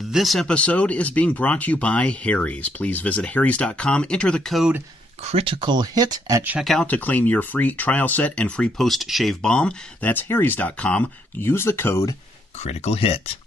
This episode is being brought to you by Harry's. Please visit harrys.com, enter the code CRITICALHIT at checkout to claim your free trial set and free post-shave balm. That's harrys.com. Use the code CRITICALHIT.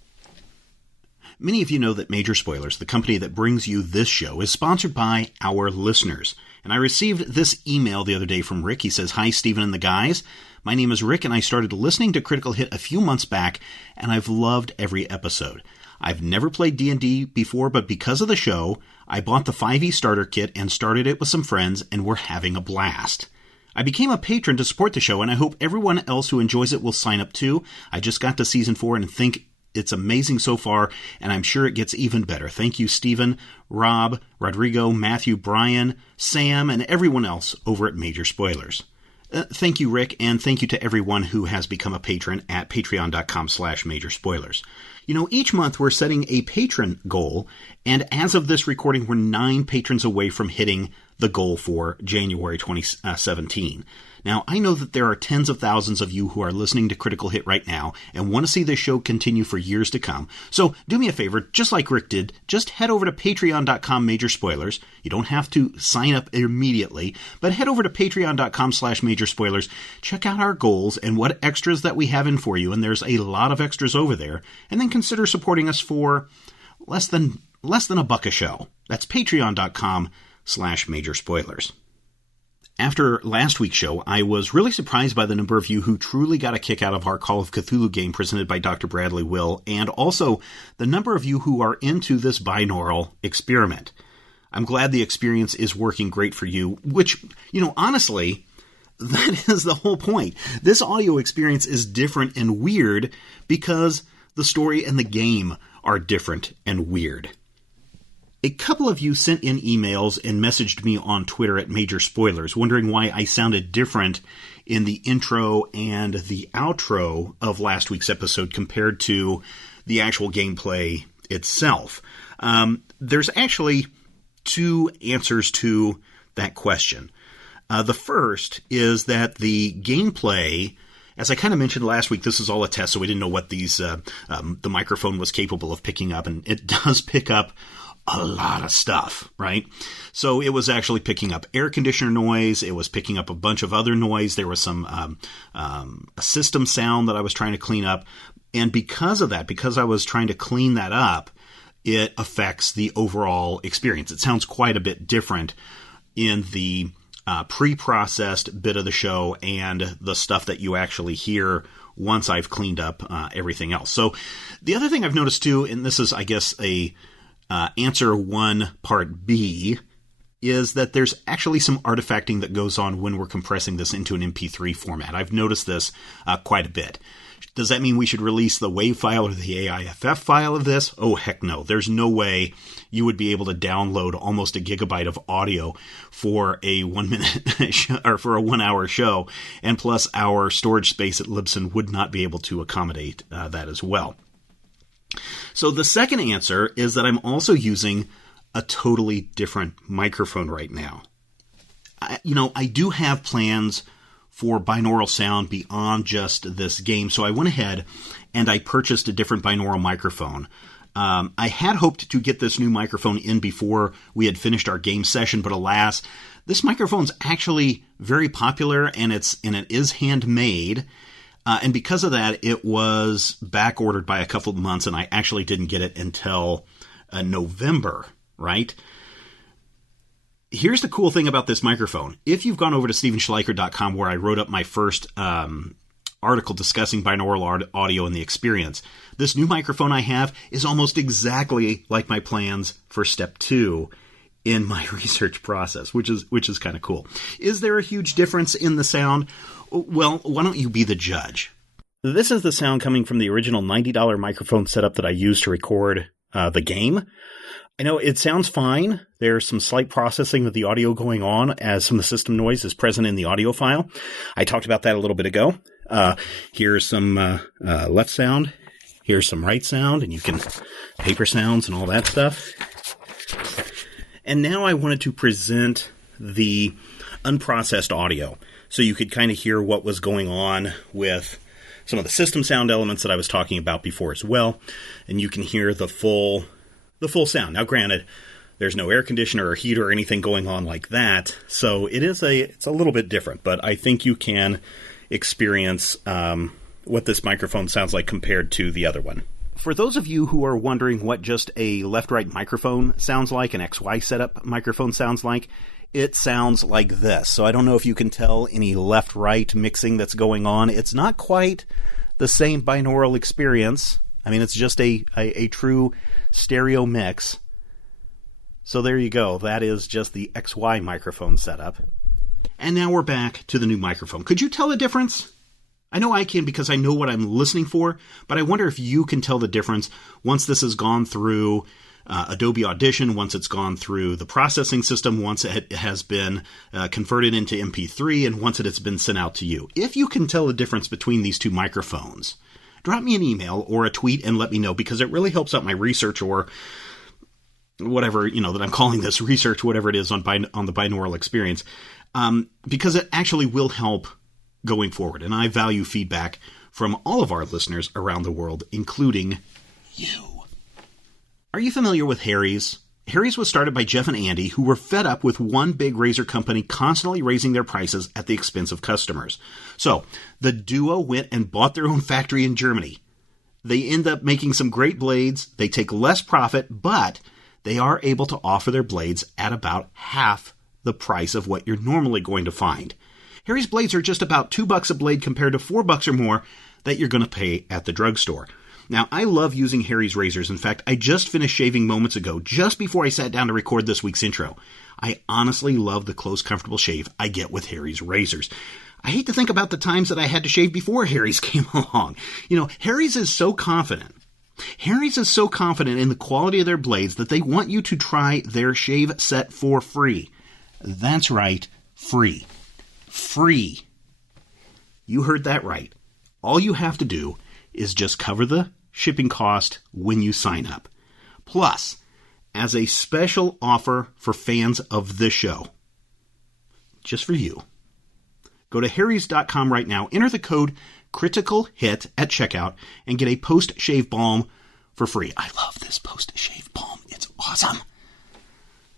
Many of you know that Major Spoilers, the company that brings you this show, is sponsored by our listeners. And I received this email the other day from Rick. He says, "Hi, Stephen and the guys. My name is Rick, and I started listening to Critical Hit a few months back, and I've loved every episode. I've never played D&D before, but because of the show, I bought the 5e starter kit and started it with some friends, and we're having a blast. I became a patron to support the show, and I hope everyone else who enjoys it will sign up too. I just got to Season 4 and think it's amazing so far, and I'm sure it gets even better. Thank you, Stephen, Rob, Rodrigo, Matthew, Brian, Sam, and everyone else over at Major Spoilers." Thank you, Rick, and thank you to everyone who has become a patron at patreon.com/majorspoilers. You know, each month we're setting a patron goal, and as of this recording, we're 9 patrons away from hitting the goal for January 2017. Now, I know that there are tens of thousands of you who are listening to Critical Hit right now and want to see this show continue for years to come. So do me a favor, just like Rick did, just head over to patreon.com/majorspoilers. You don't have to sign up immediately, but head over to patreon.com/majorspoilers. Check out our goals and what extras that we have in for you, and there's a lot of extras over there. And then consider supporting us for less than $1 a show. That's patreon.com/majorspoilers. After last week's show, I was really surprised by the number of you who truly got a kick out of our Call of Cthulhu game presented by Dr. Bradley Will, and also the number of you who are into this binaural experiment. I'm glad the experience is working great for you, which, honestly, that is the whole point. This audio experience is different and weird because the story and the game are different and weird. A couple of you sent in emails and messaged me on Twitter at Major Spoilers, wondering why I sounded different in the intro and the outro of last week's episode compared to the actual gameplay itself. There's actually 2 answers to that question. The first is that the gameplay, as I kind of mentioned last week, this is all a test, so we didn't know what the microphone was capable of picking up, and it does pick up a lot of stuff, right? So it was actually picking up air conditioner noise. It was picking up a bunch of other noise. There was some a system sound that I was trying to clean up. And because of that, because I was trying to clean that up, it affects the overall experience. It sounds quite a bit different in the pre-processed bit of the show and the stuff that you actually hear once I've cleaned up everything else. So the other thing I've noticed too, and this is, I guess, a answer 1 part B, is that there's actually some artifacting that goes on when we're compressing this into an MP3 format. I've noticed this quite a bit. Does that mean we should release the WAV file or the AIFF file of this? Oh, heck no. There's no way you would be able to download almost a gigabyte of audio for a 1 minute or for a 1 hour show. And plus our storage space at Libsyn would not be able to accommodate that as well. So the second answer is that I'm also using a totally different microphone right now. I do have plans for binaural sound beyond just this game, so I went ahead and I purchased a different binaural microphone. I had hoped to get this new microphone in before we had finished our game session, but alas, this microphone's actually very popular, and it is handmade. And because of that, it was back ordered by a couple of months, and I actually didn't get it until November, right? Here's the cool thing about this microphone. If you've gone over to stephenschleicher.com, where I wrote up my first article discussing binaural audio and the experience, this new microphone I have is almost exactly like my plans for step 2 in my research process, which is kind of cool. Is there a huge difference in the sound? Well, why don't you be the judge? This is the sound coming from the original $90 microphone setup that I used to record the game. I know it sounds fine. There's some slight processing of the audio going on as some of the system noise is present in the audio file. I talked about that a little bit ago. Here's some left sound. Here's some right sound, and you can paper sounds and all that stuff. And now I wanted to present the unprocessed audio so you could kind of hear what was going on with some of the system sound elements that I was talking about before as well, and you can hear the full sound. Now, granted, there's no air conditioner or heater or anything going on like that, so it's a little bit different, but I think you can experience what this microphone sounds like compared to the other one. For those of you who are wondering what just a left-right microphone sounds like, an XY setup microphone sounds like, it sounds like this. So I don't know if you can tell any left-right mixing that's going on. It's not quite the same binaural experience. I mean, it's just a true stereo mix. So there you go. That is just the XY microphone setup. And now we're back to the new microphone. Could you tell the difference? I know I can because I know what I'm listening for, but I wonder if you can tell the difference once this has gone through Adobe Audition, once it's gone through the processing system, once it has been converted into MP3, and once it has been sent out to you. If you can tell the difference between these two microphones, drop me an email or a tweet and let me know, because it really helps out my research, or whatever, that I'm calling this research, whatever it is on the binaural experience, because it actually will help going forward. And I value feedback from all of our listeners around the world, including you. Are you familiar with Harry's? Harry's was started by Jeff and Andy, who were fed up with one big razor company constantly raising their prices at the expense of customers. So the duo went and bought their own factory in Germany. They end up making some great blades. They take less profit, but they are able to offer their blades at about half the price of what you're normally going to find. Harry's blades are just about $2 a blade compared to $4 or more that you're going to pay at the drugstore. Now, I love using Harry's razors. In fact, I just finished shaving moments ago, just before I sat down to record this week's intro. I honestly love the close, comfortable shave I get with Harry's razors. I hate to think about the times that I had to shave before Harry's came along. Harry's is so confident. Harry's is so confident in the quality of their blades that they want you to try their shave set for free. That's right, free. Free. You heard that right. All you have to do is just cover the shipping cost when you sign up. Plus, as a special offer for fans of this show, just for you, go to harrys.com right now, enter the code CRITICALHIT at checkout, and get a post-shave balm for free. I love this post-shave balm. It's awesome.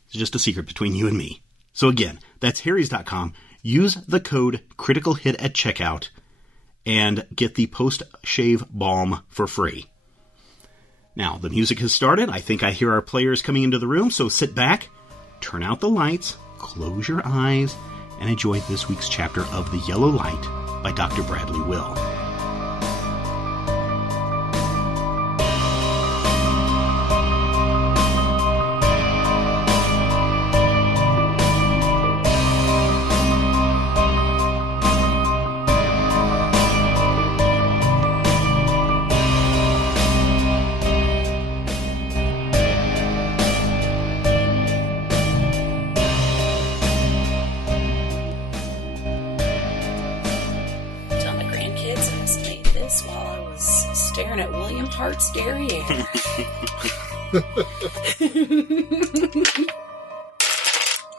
It's just a secret between you and me. So again, that's harrys.com. Use the code CRITICALHIT at checkout and get the post-shave balm for free. Now, the music has started. I think I hear our players coming into the room, so sit back, turn out the lights, close your eyes, and enjoy this week's chapter of The Yellow Light by Dr. Bradley Will.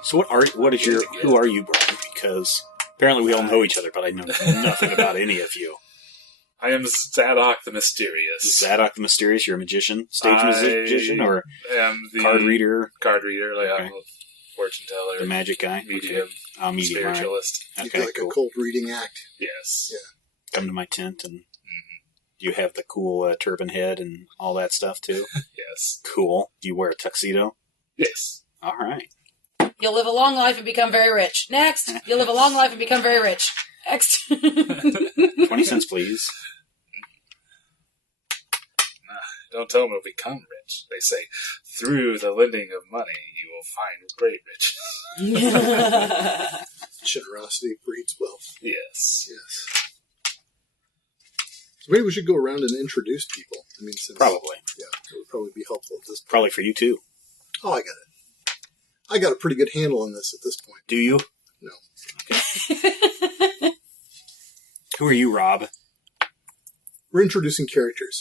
So who are you, Brian? Because apparently we all know each other, but I know nothing about any of you. I am Zadok the Mysterious. Zadok the Mysterious, you're a magician? Stage magician? Or am the card reader? Card reader, like okay. I'm a fortune teller. The magic guy? Medium. Okay. Medium, spiritualist. Right. You do like cool. A cold reading act. Yes. Yeah. Come to my tent and you have the cool turban head and all that stuff too? Yes. Cool. Do you wear a tuxedo? Yes. All right. You'll live a long life and become very rich. Next. You'll live a long life and become very rich. Next. 20 cents, please. Don't tell them we'll become rich. They say, through the lending of money, you will find great riches. Generosity breeds wealth. Yes. Yes. So maybe we should go around and introduce people. I mean, probably. Yeah, it would probably be helpful at this point. Probably for you too. Oh, I got it. I got a pretty good handle on this at this point. Do you? No. Okay. Who are you, Rob? We're introducing characters.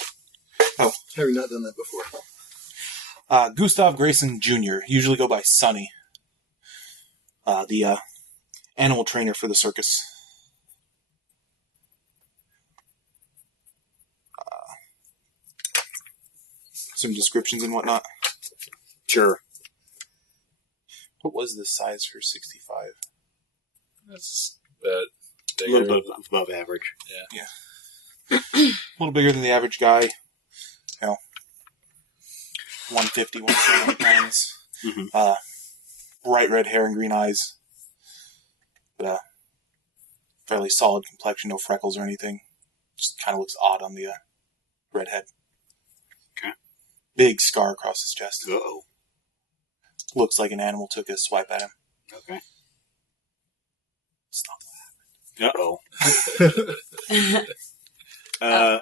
Oh. Having not done that before. Gustav Grayson Jr., usually go by Sonny. The animal trainer for the circus. some descriptions and whatnot. Sure. What was the size for 65? That's A bigger. little bit above average. A little bigger than the average guy. 150, 170 pounds. Mm-hmm. Bright red hair and green eyes. But fairly solid complexion, no freckles or anything. Just kind of looks odd on the redhead. Okay. Big scar across his chest. Uh-oh. Looks like an animal took a swipe at him. Okay. It's not Uh-oh.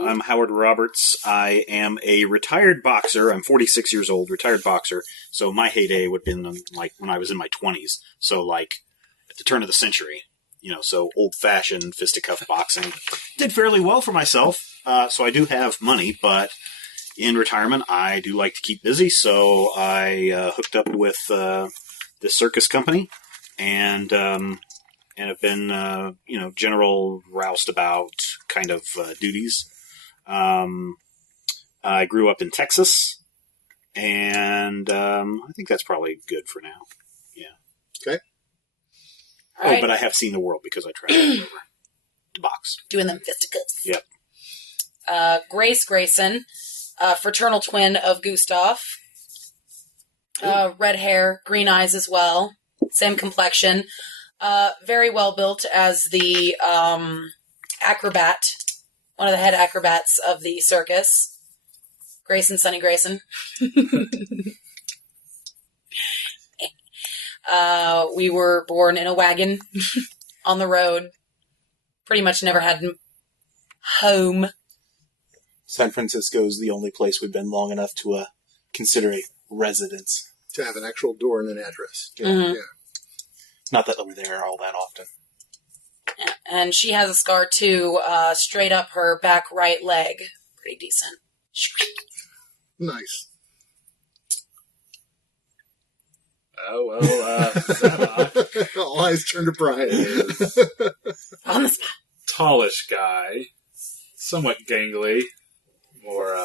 I'm Howard Roberts. I am a retired boxer. I'm 46 years old, retired boxer. So my heyday would have been like when I was in my 20s. So like at the turn of the century, so old-fashioned fisticuff boxing. Did fairly well for myself. So I do have money, but in retirement, I do like to keep busy. So I hooked up with this circus company and have been, general roustabout kind of duties. I grew up in Texas, and I think that's probably good for now. Yeah. Okay. All right. But I have seen the world because I traveled over to box. Doing them fisticuffs. Yep. Grace Grayson, fraternal twin of Gustav. Red hair, green eyes as well. Same complexion. Very well built as the acrobat, one of the head acrobats of the circus. Grayson, Sonny Grayson. We were born in a wagon on the road. Pretty much never had home. San Francisco is the only place we've been long enough to consider a residence. To have an actual door and an address. Mhm. Yeah. Not that we're there all that often. And she has a scar too, straight up her back right leg. Pretty decent. Nice. Oh, well, All eyes turn to Brian. On the spot. tallish guy, somewhat gangly, more,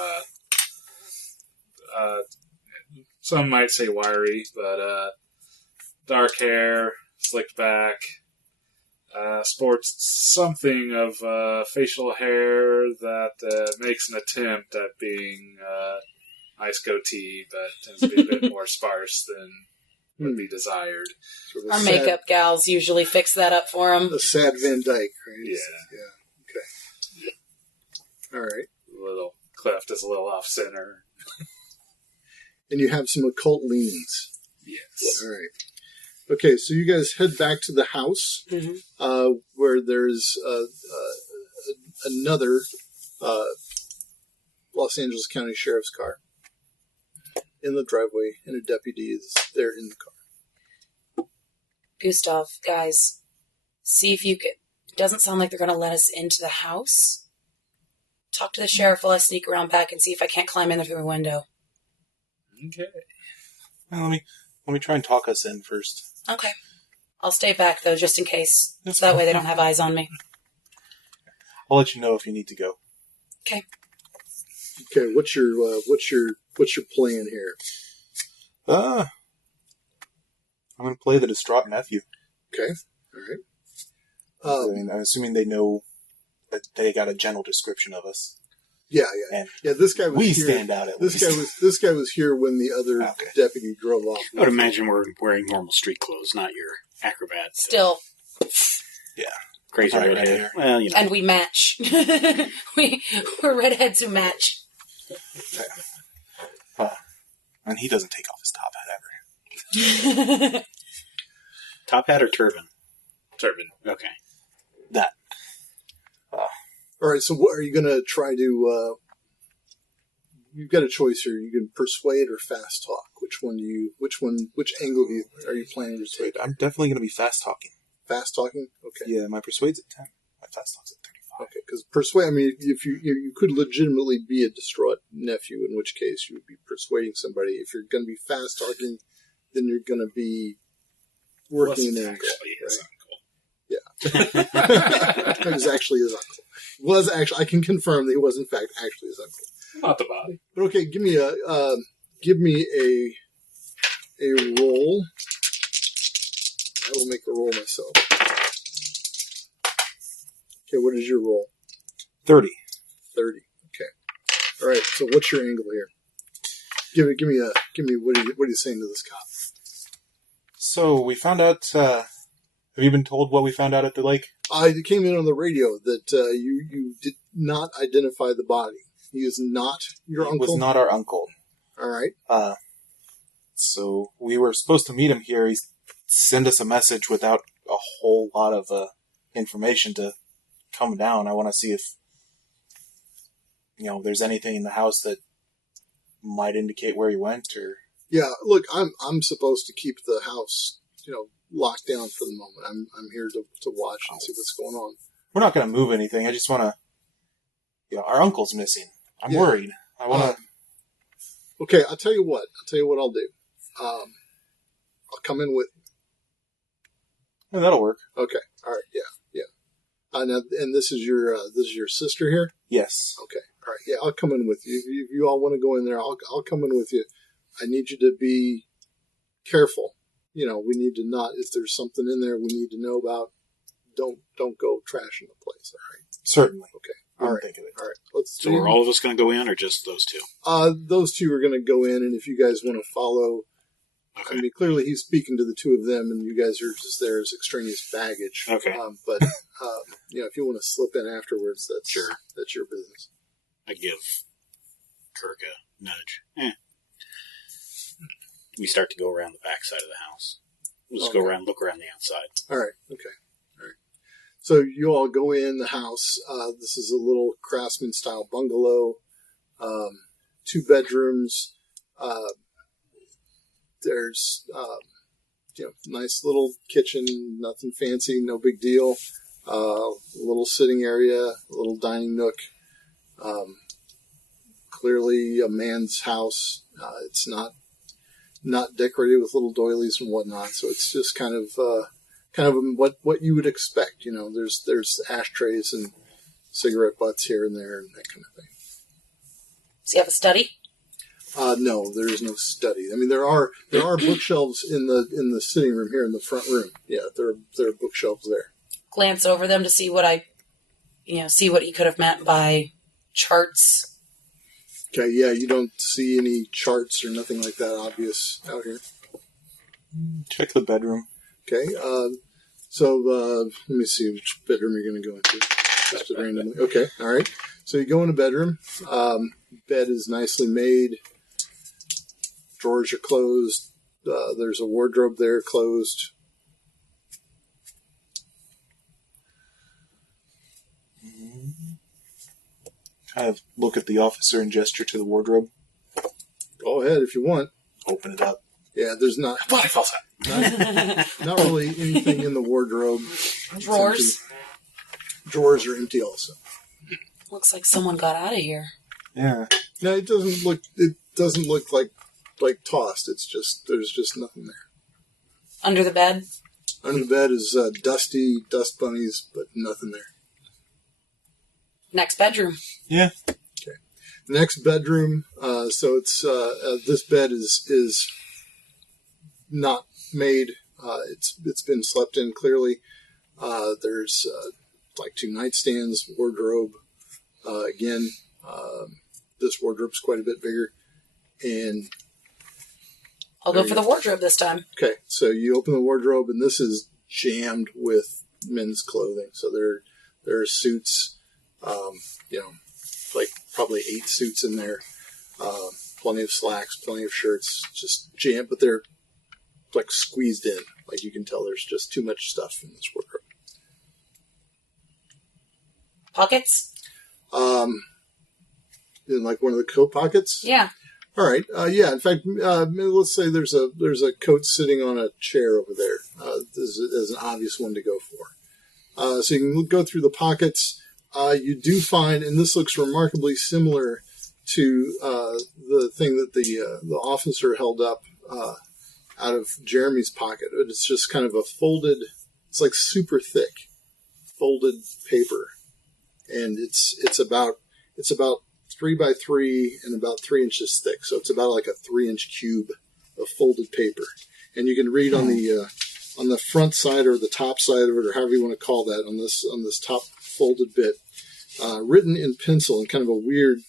some might say wiry, but, dark hair, slicked back, sports something of, facial hair that, makes an attempt at being, nice goatee, but tends to be a bit more sparse than would be desired. Sort of Our sad- makeup gals usually fix that up for him. A sad Van Dyke, right? Yeah. Yeah. Okay. All right. A little cleft is a little off center. And you have some occult leanings. Yes. All right. Okay, so you guys head back to the house where there's another Los Angeles County Sheriff's car in the driveway, and a deputy is there in the car. Gustav, guys, see if you could. It doesn't sound like they're going to let us into the house. Talk to the sheriff while I sneak around back and see if I can't climb in through the window. Okay. Well, let me try and talk us in first. Okay. I'll stay back, though, just in case. So that way they don't have eyes on me. I'll let you know if you need to go. Okay. Okay, what's your plan here? I'm going to play the distraught nephew. Okay, all right. I mean, I'm assuming they know that they got a general description of us. Yeah. And This guy was we here. stand out at This least. guy was here when the other Okay. deputy drove off. I would imagine we're wearing normal street clothes, not your acrobat. Still. Crazy Right, redhead. right. Well, And we match. We're redheads who match. And he doesn't take off his top hat ever. top hat or turban? Turban. Okay. That. All right, so what are you going to try to... you've got a choice here. You can persuade or fast talk. Which angle are you planning to take? I'm definitely going to be fast talking. Fast talking? Okay. Yeah, my persuade's at 10. My fast talk's at 35. Okay, because persuade, I mean, if you could legitimately be a distraught nephew, in which case you would be persuading somebody. If you're going to be fast talking, then you're going to be working an angle. Actually, his Right? uncle. It was actually his uncle. I can confirm that he was, in fact, actually his uncle. Not the body. But okay, give me a roll. I will make a roll myself. Okay, what is your roll? 30. 30. Okay. All right. So what's your angle here? Give me. What are you saying to this cop? So we found out. Have you been told what we found out at the lake? It came in on the radio that you did not identify the body. He is not your uncle. He was not our uncle. All right. So we were supposed to meet him here. He sent us a message without a whole lot of information to come down. I want to see if there's anything in the house that might indicate where he went. Or yeah, look, I'm supposed to keep the house, locked down for the moment. I'm here to watch and see what's going on. We're not going to move anything. I just want to. Our uncle's missing. I'm worried. I want to. Okay, I'll tell you what. I'll do. I'll come in with you. Yeah, that'll work. Okay. All right. Yeah. And this is your sister here. Yes. Okay. All right. Yeah, I'll come in with you. If you all want to go in there, I'll come in with you. I need you to be careful. We need to not. If there's something in there we need to know about, don't go trashing the place. All right. Certainly. Okay. All All right. right. Think of it. All right. So are all of us going to go in, or just those two? Those two are going to go in, and if you guys want to follow, Okay. I mean, clearly he's speaking to the two of them, and you guys are just there as extraneous baggage. Okay. But if you want to slip in afterwards, that's your business. I give Kirk a nudge. We start to go around the back side of the house. We'll just go around, look around the outside. All right. Okay. All right. So you all go in the house. This is a little craftsman-style bungalow. 2 bedrooms. There's nice little kitchen, nothing fancy, no big deal. Little sitting area, a little dining nook. Clearly a man's house. It's not decorated with little doilies and whatnot, so it's just kind of what you would expect. There's ashtrays and cigarette butts here and there and that kind of thing. Does he have a study? No, there is no study. I mean, there are bookshelves in the sitting room here in the front room. Yeah, there are bookshelves there. Glance over them to see what see what he could have meant by charts. Okay, yeah, you don't see any charts or nothing like that obvious out here. Check the bedroom. Okay, so let me see which bedroom you're going to go into. Just randomly. Okay, all right. So you go in a bedroom. Bed is nicely made. Drawers are closed. There's a wardrobe there closed. Kind of look at the officer and gesture to the wardrobe. Go ahead if you want. Open it up. Yeah, there's not. Body falls out. Not really anything in the wardrobe. Drawers. Drawers are empty also. Looks like someone got out of here. Yeah. No, it doesn't look. It doesn't look like tossed. It's just there's just nothing there. Under the bed. Under the bed is dusty dust bunnies, but nothing there. Next bedroom. Yeah. Okay. Next bedroom. So it's this bed is not made. It's been slept in clearly. There's 2 nightstands, wardrobe. Again, this wardrobe's quite a bit bigger. And I'll go for the wardrobe this time. okay, so you open the wardrobe, and this is jammed with men's clothing. So there are suits, probably 8 suits in there. Plenty of slacks, plenty of shirts, just jammed, but they're squeezed in. You can tell there's just too much stuff in this wardrobe. Pockets? In one of the coat pockets? Yeah. All right. Yeah. In fact, let's say there's a coat sitting on a chair over there. This is an obvious one to go for. So you can go through the pockets. You do find, and this looks remarkably similar to the thing that the officer held up out of Jeremy's pocket. It's just kind of a folded. It's super thick, folded paper, and it's about 3x3 and about 3 inches thick. So it's about like a 3-inch cube of folded paper. And you can read on the front side or the top side of it, or however you want to call that, on this top folded bit, written in pencil in kind of a weird,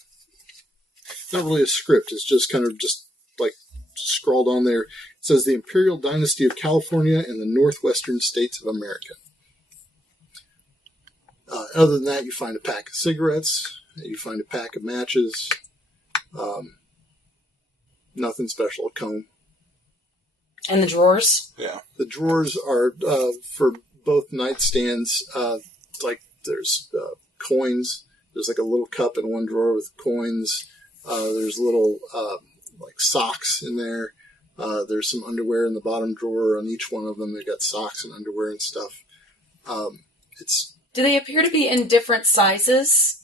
not really a script, it's just kind of just like scrawled on there. It says the Imperial Dynasty of California and the Northwestern States of America. Other than that, you find a pack of cigarettes, you find a pack of matches, nothing special, a comb. And the drawers? Yeah. The drawers are, for both nightstands, like there's coins. There's like a little cup in one drawer with coins. There's little like socks in there. There's some underwear in the bottom drawer on each one of them. They got socks and underwear and stuff. Do they appear to be in different sizes?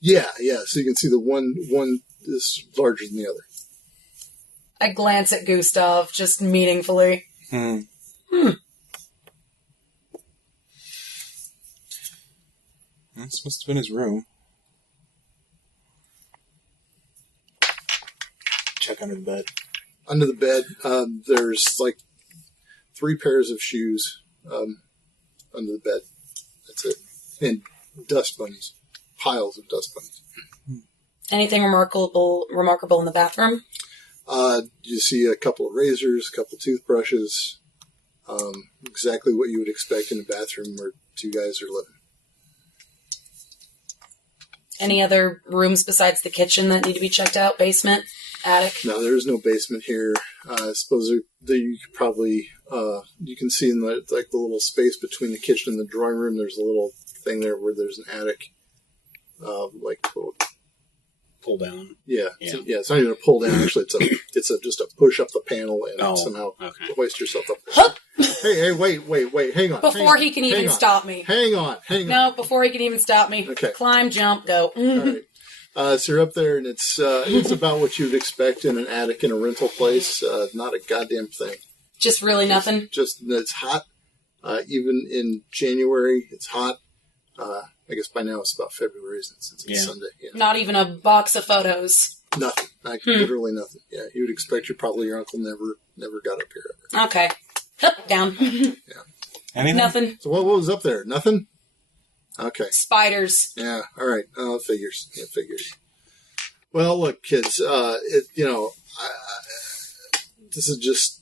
Yeah. So you can see the one is larger than the other. I glance at Gustav, just meaningfully. This must have been his room. Check under the bed. Under the bed, there's like 3 pairs of shoes under the bed. That's it. And dust bunnies. Piles of dust bunnies. Anything remarkable in the bathroom? You see a couple of razors, a couple of toothbrushes. Exactly what you would expect in a bathroom where 2 guys are living. Any other rooms besides the kitchen that need to be checked out? Basement? Attic? No, there is no basement here. I suppose you could probably, you can see in the little space between the kitchen and the drawing room, there's a little thing there where there's an attic. Pull down. Yeah. It's not even a pull down. Actually, it's just a push up the panel and somehow hoist yourself up. Hey, wait, hang on. Before he can even stop me. Hang on. No, before he can even stop me. Okay. Climb, jump, go. All right. So you're up there, and it's about what you'd expect in an attic in a rental place. Not a goddamn thing. Just really nothing? Just it's hot. Even in January, it's hot. I guess by now it's about February since it's Sunday. Yeah. Not even a box of photos? Nothing. Literally nothing. Yeah, you would expect your uncle never got up here ever. Okay. Down. Yeah. Anything? Nothing. So what was up there? Nothing? Okay. Spiders. Yeah, all right. Figures. Yeah, figures. Well, look, kids, this is just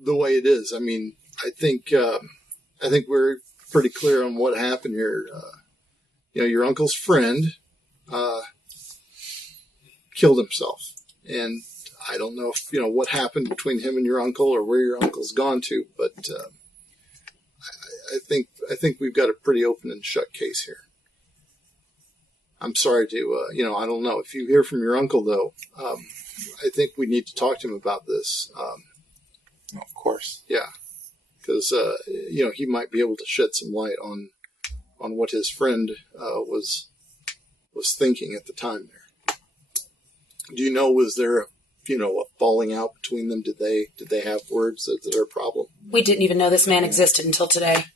the way it is. I mean, I think we're pretty clear on what happened here. Your uncle's friend killed himself. And I don't know if, what happened between him and your uncle or where your uncle's gone to, but I think we've got a pretty open and shut case here. I'm sorry to, I don't know. If you hear from your uncle, though, I think we need to talk to him about this. Of course. Yeah. Because, he might be able to shed some light on what his friend was thinking at the time there. Do you know, was there a falling out between them? Did they have words? Is there a problem? We didn't even know this man existed until today.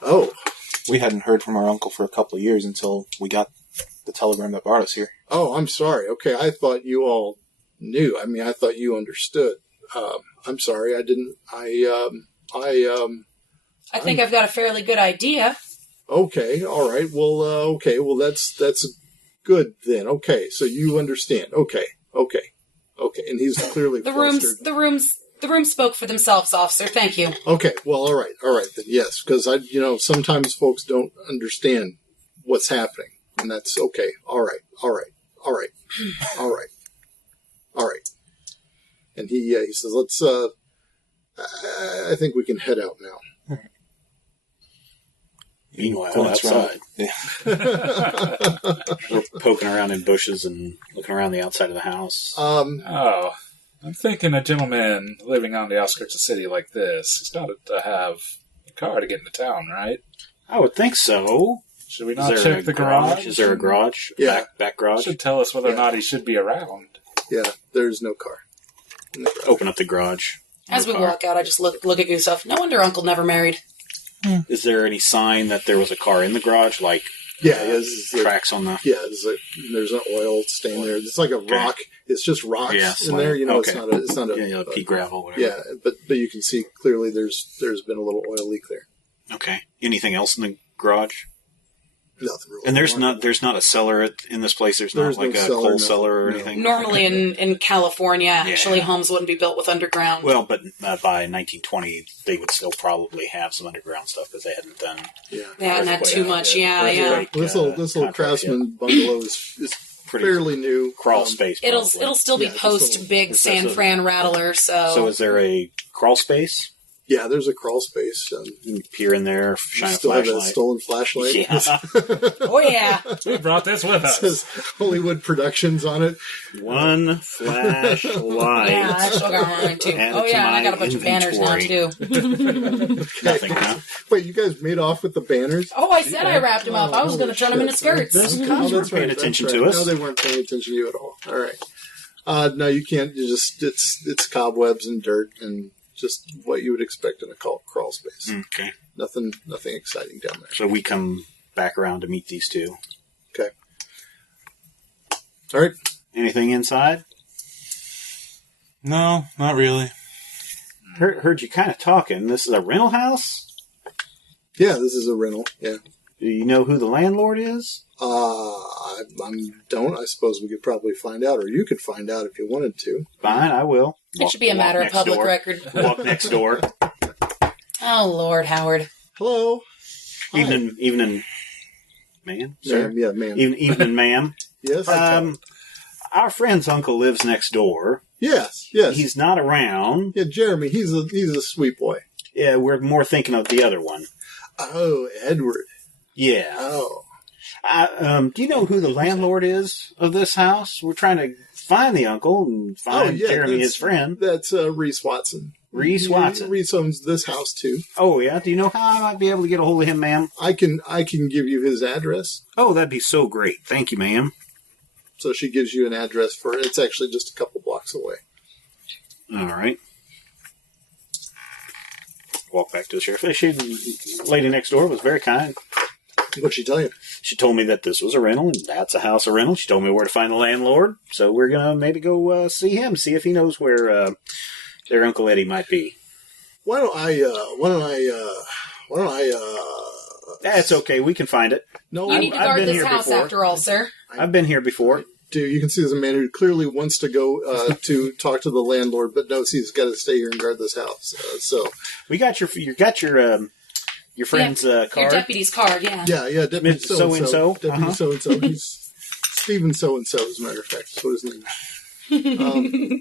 Oh. We hadn't heard from our uncle for a couple of years until we got the telegram that brought us here. Oh, I'm sorry. Okay, I thought you all knew. I mean, I thought you understood. I'm sorry, I didn't. I think I've got a fairly good idea. Okay, all right. Well, that's good then. Okay, so you understand. Okay. And he's clearly flustered. The rooms spoke for themselves, officer. Thank you. Okay, well, all right then. Yes, because sometimes folks don't understand what's happening, and that's okay. All right. And he says, "Let's. I think we can head out now." Meanwhile, outside, we're poking around in bushes and looking around the outside of the house. I'm thinking a gentleman living on the outskirts of the city like this, he's got to have a car to get into town, right? I would think so. Should we not check the garage? Is there a garage? Yeah. Back garage? Should tell us whether or not he should be around. Yeah, there's no car. Open up the garage. As we walk out, I just look at Gustav. No wonder Uncle never married. Is there any sign that there was a car in the garage, like tracks on the... Yeah, there's an oil stain there. It's like a rock. It's just rocks in there. You know, okay. It's not a pea gravel, whatever. Yeah, but you can see clearly there's been a little oil leak there. Okay. Anything else in the garage? Nothing really. And there's not a cellar in this place. There's not like a coal cellar or anything. Normally in California, actually, homes wouldn't be built with underground. Well, but by 1920, they would still probably have some underground stuff because they hadn't done. Yeah, they hadn't had too much. Yeah. This little craftsman bungalow is fairly new. Crawl space. It'll still be post big San Fran rattler. So is there a crawl space? Yeah, there's a crawl space. You peer in there, shine a still flashlight. have that stolen flashlight. Yeah. Oh, yeah. We brought this with us. It says Hollywood Productions on it. One flashlight. Yeah, I still got mine, too. Oh, yeah, and I got a bunch of banners now, too. Nothing, huh? Wait, you guys made off with the banners? Oh, I said I wrapped them up. I was going to turn them into skirts. That's paying attention to us. No, they weren't paying attention to you at all. All right. No, you can't. You just it's cobwebs and dirt and just what you would expect in a crawl space. Okay. Nothing exciting down there. So we come back around to meet these two. Okay. All right. Anything inside? No, not really. Heard you kind of talking. This is a rental house? Yeah, this is a rental. Yeah. Do you know who the landlord is? I don't. I suppose we could probably find out, or you could find out if you wanted to. Fine, I will. It should be a matter of public record. Walk next door. Oh, Lord, Howard. Hello. Evening, ma'am. Sir. Yeah, ma'am. Evening, ma'am. Yes. Our friend's uncle lives next door. Yes. He's not around. Yeah, Jeremy. He's a sweet boy. Yeah, we're more thinking of the other one. Oh, Edward. Yeah. Oh. Do you know who the landlord is of this house? We're trying to find the uncle and find Jeremy, his friend. That's Reese Watson. Reese Watson. Reese owns this house too. Oh yeah. Do you know how I might be able to get a hold of him, ma'am? I can give you his address. Oh, that'd be so great. Thank you, ma'am. So she gives you an address for it. It's actually just a couple blocks away. All right. Walk back to the sheriff. The lady next door was very kind. What'd she tell you? She told me that this was a rental, and that's a house of rental. She told me where to find the landlord, so we're gonna maybe go see him, see if he knows where their Uncle Eddie might be. Why don't I? That's okay. We can find it. No, You need to I've guard been this here house before. after all, sir. I've been here before. Dude, you can see there's a man who clearly wants to go to talk to the landlord, but knows he's got to stay here and guard this house. So We got your friend's card. Your deputy's card, yeah. yeah, Deputy Miss so-and-so. Deputy so-and-so. He's Stephen so-and-so, as a matter of fact. That's what his name is.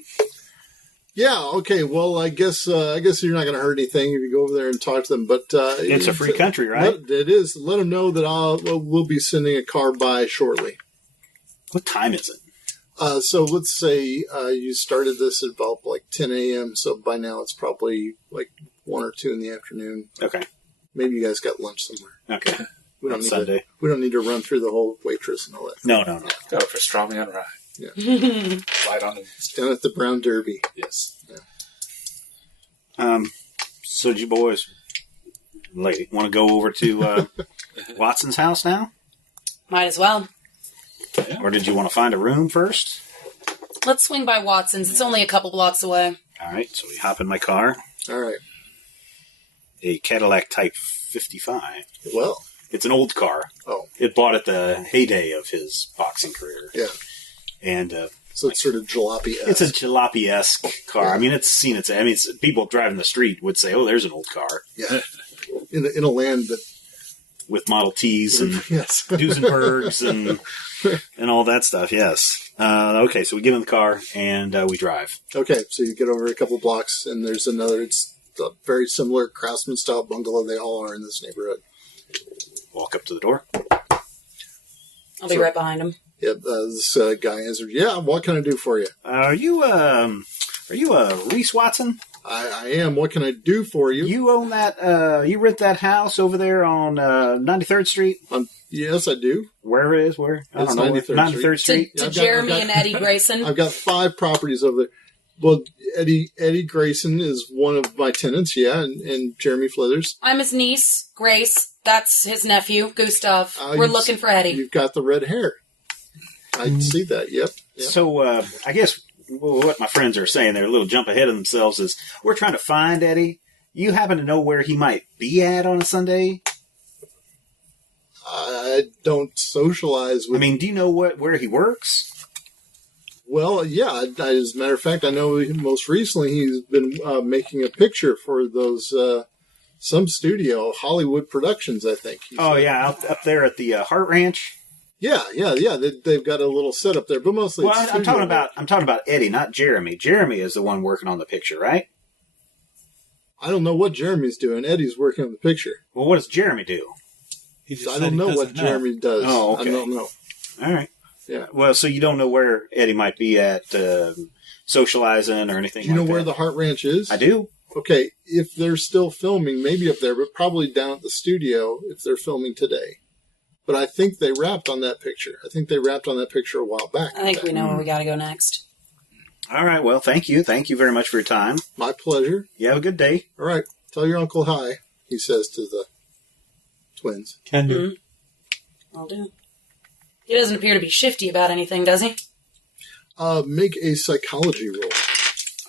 Yeah, okay. Well, I guess you're not going to hurt anything if you go over there and talk to them. But It's a free country, right? It is. Let them know that we'll be sending a car by shortly. What time is it? So let's say you started this at about like 10 a.m. So by now it's probably like 1 or 2 in the afternoon. Okay. Maybe you guys got lunch somewhere. Okay. We don't On need Sunday. we don't need to run through the whole waitress and all that. No. Go for strawberry and rye. Yeah. Right on the... Down at the Brown Derby. Yes. So you boys, lady, want to go over to Watson's house now? Might as well. Or did you want to find a room first? Let's swing by Watson's. It's only a couple blocks away. All right, so we hop in my car, All right. a Cadillac Type 55. Well, It's an old car. oh, It bought at the heyday of his boxing career. yeah. And So it's sort of jalopy. it's a jalopy-esque car. I mean, people driving the street would say, oh, there's an old car yeah. In a land that with Model Ts and yes. Duesenbergs and all that stuff, yes. Okay, so we get in the car and we drive. Okay, so you get over a couple blocks, and there's another. It's a very similar craftsman-style bungalow. They all are in this neighborhood. Walk up to the door. I'll be right behind him. Yeah, this guy answered, yeah, what can I do for you? Are you Reese Watson? I am. What can I do for you? You own that, you rent that house over there on 93rd Street? Yes, I do. Where it is? Where? I It's don't know. 93rd 93rd Street? To Yeah, Jeremy and Eddie Grayson. I've got 5 properties over there. Well, Eddie Grayson is one of my tenants, yeah, and Jeremy Flithers. I'm his niece, Grace. That's his nephew, Gustav. We're looking for Eddie. You've got the red hair. I see that, yep. So, I guess what my friends are saying, they're a little jump ahead of themselves, is we're trying to find Eddie. You happen to know where he might be at on a Sunday? I don't socialize with... I mean, do you know where he works? Well, yeah. As a matter of fact, I know most recently he's been making a picture for those some studio, Hollywood Productions, I think. Yeah, up there at the Heart Ranch. Yeah. They've got a little setup there, but mostly. Well, I'm talking about Eddie, not Jeremy. Jeremy is the one working on the picture, right? I don't know what Jeremy's doing. Eddie's working on the picture. Well, what does Jeremy do? I don't know what Jeremy does. Oh, okay. I don't know. All right. Yeah. Well, so you don't know where Eddie might be at socializing or anything. Do you know where that? the Heart Ranch is? I do. Okay, if they're still filming, maybe up there, but probably down at the studio if they're filming today. But I think they wrapped on that picture. I think they wrapped on that picture a while back. I think we know where we got to go next. All right. Well, thank you. Thank you very much for your time. My pleasure. You have a good day. All right. Tell your uncle hi, he says to the twins. Can do. Mm-hmm. I'll do. He doesn't appear to be shifty about anything, does he? Make a psychology roll.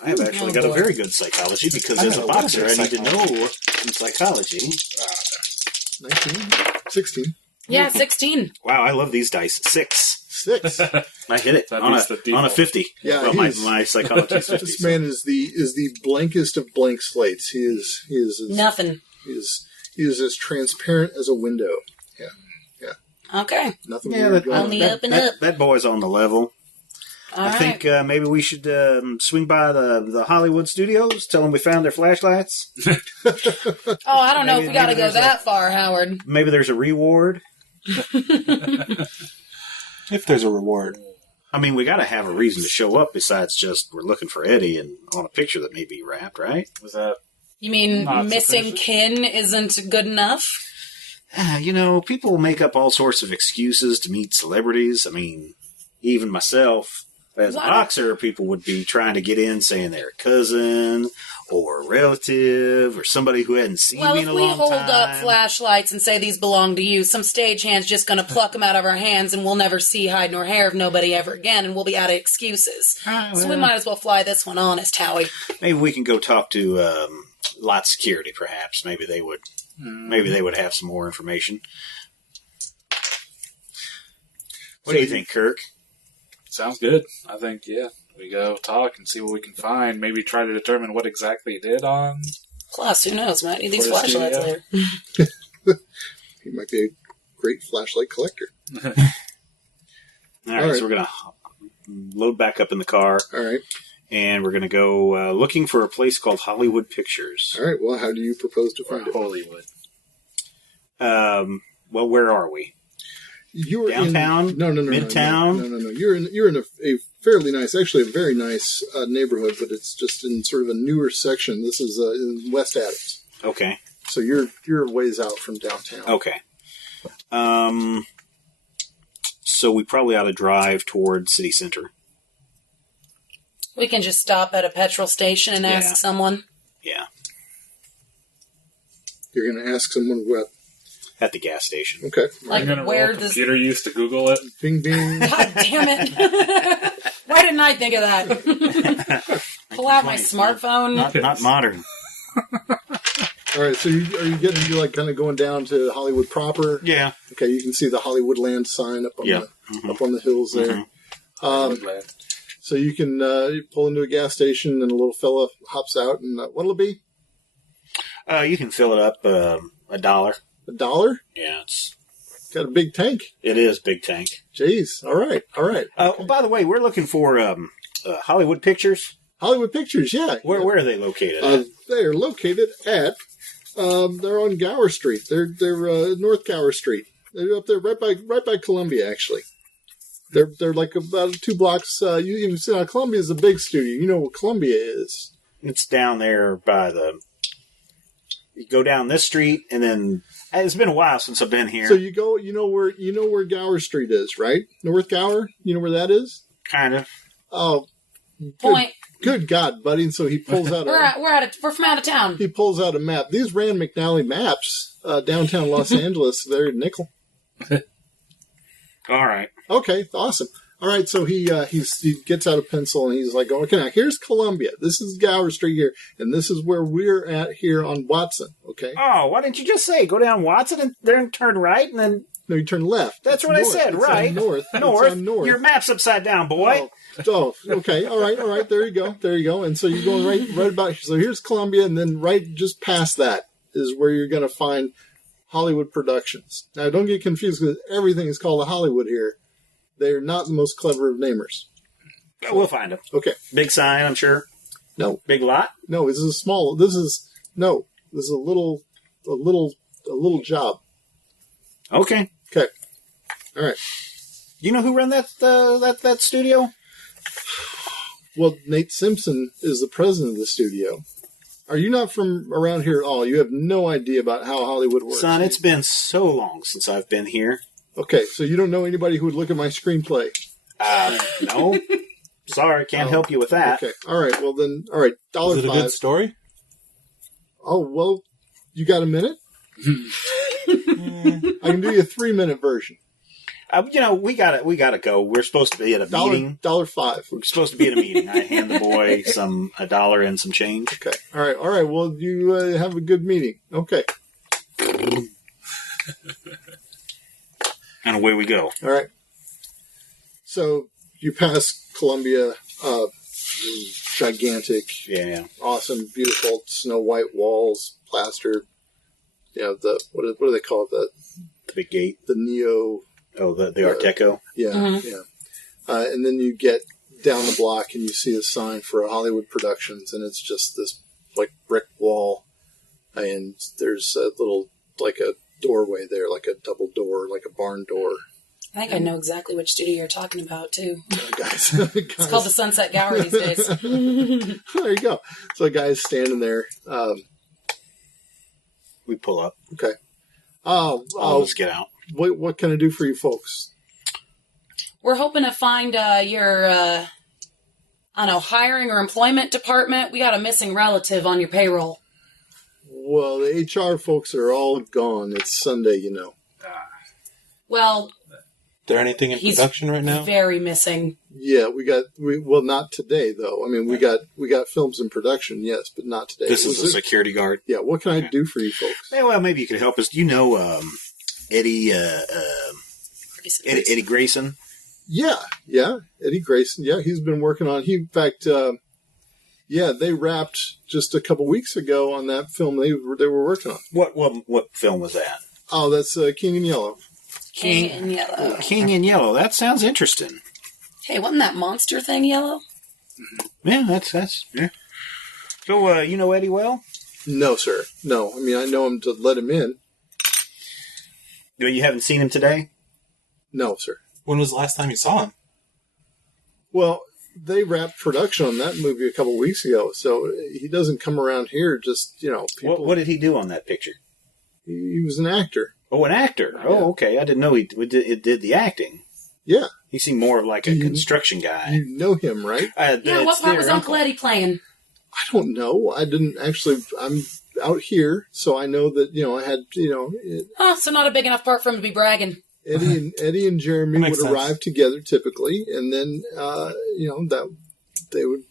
I have actually got a very good psychology because as a boxer, I need to know some psychology. 19? 16? Yeah, 16. Wow, I love these dice. 6. 6. I hit it That on beats the a default. 50. Yeah, well, my psychology is 50. This man is the blankest of blank slates. He is as, Nothing. He is as transparent as a window. Okay. Nothing Yeah, weird that, going on on. the up and up. That boy's on the level. All I right. think maybe we should swing by the Hollywood studios, tell them we found their flashlights. Oh, I don't know if maybe we got to go there's that far, Howard. Maybe there's a reward. If there's a reward. I mean, we got to have a reason to show up besides just we're looking for Eddie and on a picture that may be wrapped, right? Was that? You mean Not missing sufficient. kin isn't good enough? People make up all sorts of excuses to meet celebrities. I mean, even myself, as a What? boxer, people would be trying to get in saying they're a cousin or a relative or somebody who hadn't seen Well, me if in a we long hold time. up flashlights and say these belong to you, some stagehand's just going to pluck them out of our hands and we'll never see hide nor hair of nobody ever again and we'll be out of excuses. So we might as well fly this one honest, Howie. Maybe we can go talk to lot security, perhaps. Maybe they would have some more information. What do you think, Kirk? Sounds good. I think, yeah. We go talk and see what we can find. Maybe try to determine what exactly he did on. Plus, who knows? Might need these For the flashlights studio. later. He might be a great flashlight collector. All right, right. so we're going to load back up in the car, All right. and we're going to go looking for a place called Hollywood Pictures. All right. Well, how do you propose to Or find it? Hollywood. Well, where are we? You're Downtown? In, no, Midtown? No. You're in a fairly nice, actually a very nice neighborhood, but it's just in sort of a newer section. This is in West Adams, Okay. so you're a ways out from downtown. Okay. So we probably ought to drive toward city center. We can just stop at a petrol station and ask Yeah. someone. Yeah, You're going to ask someone what? at the gas station. Okay. Like, I'm gonna where roll does- computer used to Google it. Bing, bing. God damn it. Why didn't I think of that? Pull out my smartphone. Not modern. All right. So you like kind of going down to Hollywood proper? Yeah. Okay. You can see the Hollywood Land sign up on Yeah. up on the hills there. So you can pull into a gas station and a little fella hops out and what'll it be? You can fill it up $1. $1? Yeah, Got a big tank. it is big tank. Jeez. All right. By the way, we're looking for Hollywood Pictures. Hollywood Pictures, yeah. Where are they located? They are located at, they're on Gower Street. They're North Gower Street. They're up there right by Columbia, actually. They're like about 2 blocks. You even see now Columbia is a big studio. You know what Columbia is. It's down there by the. You go down this street, and then it's been a while since I've been here. So you go, you know where Gower Street is, right? North Gower. You know where that is? Kind of. Oh, Point. Good God, buddy! And so he pulls out. We're from out of town. He pulls out a map. These Rand McNally maps, downtown Los Angeles. They're nickel. All right. Okay, awesome. All right, so he gets out a pencil and he's like, okay, now here's Columbia. This is Gower Street here, and this is where we're at here on Watson. Okay. Oh, why didn't you just say go down Watson and then turn right and then? No, you turn left. That's what north. I said. It's right. North. North. It's on north. Your map's upside down, boy. Oh, okay. All right. There you go. And so you're going right about. So here's Columbia, and then right just past that is where you're going to find Hollywood Productions. Now, don't get confused because everything is called a Hollywood here. They're not the most clever of namers. We'll find them. Okay. Big sign, I'm sure. No. Big lot. No. This is a little job. Okay. Okay. All right. You know who ran that studio? Well, Nate Simpson is the president of the studio. Are you not from around here at all? You have no idea about how Hollywood works. Son, it's been so long since I've been here. Okay, so you don't know anybody who would look at my screenplay? No. Sorry, can't help you with that. Okay, all right. Well then, all right. $5. Is it a good story? Oh well, you got a minute? I can do you a 3-minute version. We gotta go. We're supposed to be at a meeting. $5. We're supposed to be at a meeting. I hand the boy $1 and some change. Okay. All right. Well, you have a good meeting. Okay. And away we go. All right. So you pass Columbia, gigantic, awesome, beautiful snow white walls, plastered. What do they call it? The big gate. The neo. Oh, the Art Deco? Yeah, yeah. And then you get down the block and you see a sign for Hollywood Productions, and it's just this, brick wall, and there's a little, a doorway there, like a double door, like a barn door. I think I know exactly which studio you're talking about, too. Guys. It's called the Sunset Gower these days. There you go. So a guy's standing there. We pull up. Okay. Let's get out. What can I do for you folks? We're hoping to find your, hiring or employment department. We got a missing relative on your payroll. Well, the HR folks are all gone. It's Sunday, Well, is there anything in production right now? Very missing. Yeah, not today though. I mean, we got films in production, yes, but not today. This is a security guard. Yeah, what can I do for you folks? Yeah, well, maybe you could help us. Do you know Eddie Grayson? Yeah, Eddie Grayson. Yeah, he's been working on. In fact, they wrapped just a couple weeks ago on that film they were working on. What film was that? Oh, that's King in Yellow. King in Yellow. King in Yellow. That sounds interesting. Hey, wasn't that monster thing yellow? Yeah, that's yeah. So, you know Eddie well? No, sir. No, I mean I know him to let him in. You haven't seen him today? No, sir. When was the last time you saw him? Well, they wrapped production on that movie a couple weeks ago, so he doesn't come around here just, people. What did he do on that picture? He was an actor. Oh, an actor. Yeah. Oh, okay. I didn't know he did the acting. Yeah. He seemed more of like a construction guy. You know him, right? What part was Uncle Eddie playing? I don't know. I didn't actually. I'm out here, so I know that, I had, So not a big enough part for him to be bragging. Eddie and Jeremy would sense. arrive together typically, and then, that they would.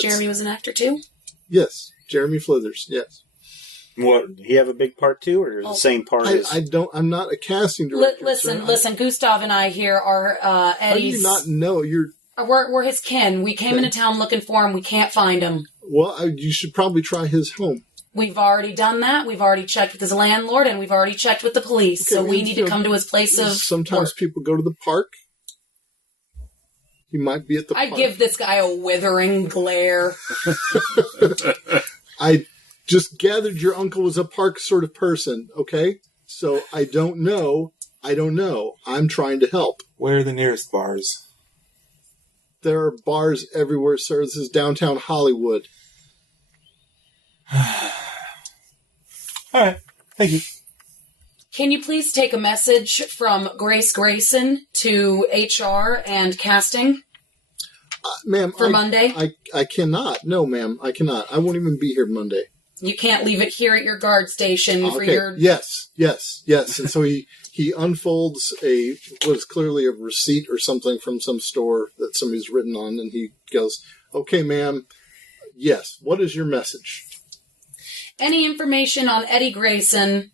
Jeremy was an actor too? Yes. Jeremy Flithers, yes. What, did he have a big part too, or the same part as... I'm not a casting director. Listen, Gustav and I here are Eddie's... How do you not know? We're his kin. We came into town looking for him. We can't find him. Well, you should probably try his home. We've already done that. We've already checked with his landlord, and we've already checked with the police. Okay, so we need to come to his place of Sometimes work. people go to the park. He might be at the park. I give this guy a withering glare. I just gathered your uncle was a park sort of person, okay? So I don't know. I'm trying to help. Where are the nearest bars? There are bars everywhere, sir. This is downtown Hollywood. All right. Thank you. Can you please take a message from Grace Grayson to HR and casting? Ma'am. For Monday? I cannot. No, ma'am, I cannot. I won't even be here Monday. You can't leave it here at your guard station for your... Yes. And so he unfolds what is clearly a receipt or something from some store that somebody's written on, and he goes, okay, ma'am, yes, what is your message? Any information on Eddie Grayson...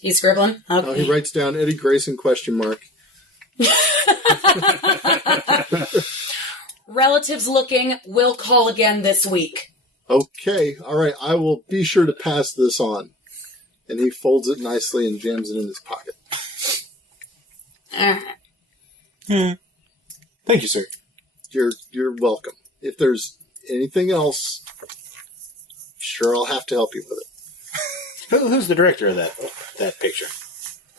He's scribbling? Okay. He writes down Eddie Grayson ? Relatives looking, will call again this week. Okay, all right, I will be sure to pass this on. And he folds it nicely and jams it in his pocket. Thank you, sir. You're welcome. If there's anything else, sure I'll have to help you with it. Who's the director of that picture?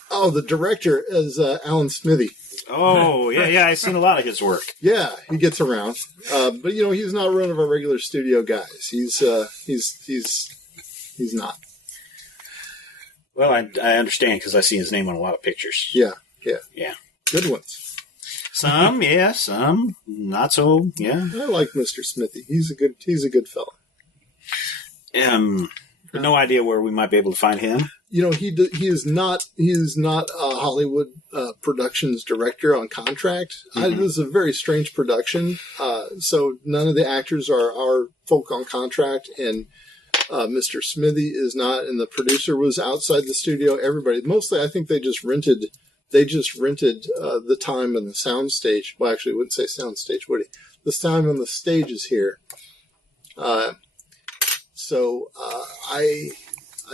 Oh, the director is Alan Smithy. Oh, yeah, I've seen a lot of his work. Yeah, he gets around, but he's not one of our regular studio guys. He's not. Well, I understand because I see his name on a lot of pictures. Yeah. Good ones. Some, yeah, some not so. Yeah, I like Mr. Smithy. He's a good fella. No idea where we might be able to find him. He is not a Hollywood productions director on contract. Mm-hmm. This is a very strange production. So none of the actors are folk on contract, and Mr. Smithy is not, and the producer was outside the studio. Everybody, mostly, I think they just rented the time on the sound stage. Well, actually, I wouldn't say sound stage, would he? This time on the stage is here.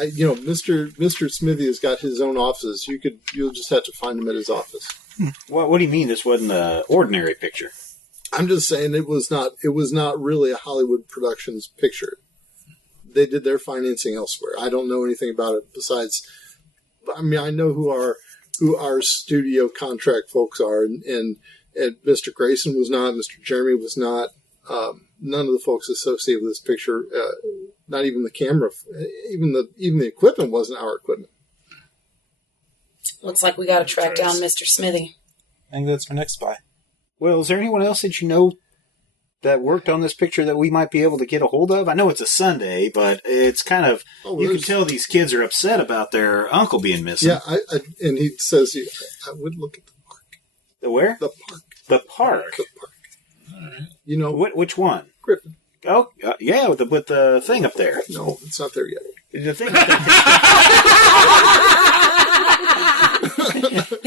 Mr. Smithy has got his own offices. You'll just have to find him at his office. What do you mean this wasn't an ordinary picture? I'm just saying it was not really a Hollywood Productions picture. They did their financing elsewhere. I don't know anything about it besides, I know who our studio contract folks are, and Mr. Grayson was not, Mr. Jeremy was not, none of the folks associated with this picture, not even the camera, even the equipment wasn't our equipment. Looks like we got to track down Mr. Smithy. I think that's our next spy. Well, is there anyone else that you know that worked on this picture that we might be able to get a hold of? I know it's a Sunday, but it's kind of, you can tell these kids are upset about their uncle being missing. Yeah, and he says, I would look at the park. The where? The park. The park. The park. All right. Which one? Griffin. Oh, yeah, with the thing up there. No, it's not there yet. The thing up there.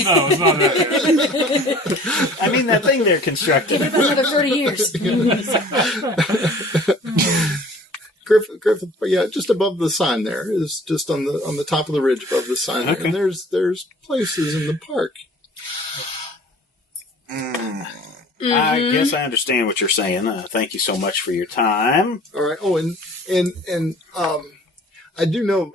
No, it's not that yet. I mean, that thing they're constructing. Give it about another 30 years. Griffith, yeah, just above the sign there is just on the top of the ridge above the sign there. Okay. And there's places in the park. Mm-hmm. I guess I understand what you're saying. Thank you so much for your time. All right. Oh, and I do know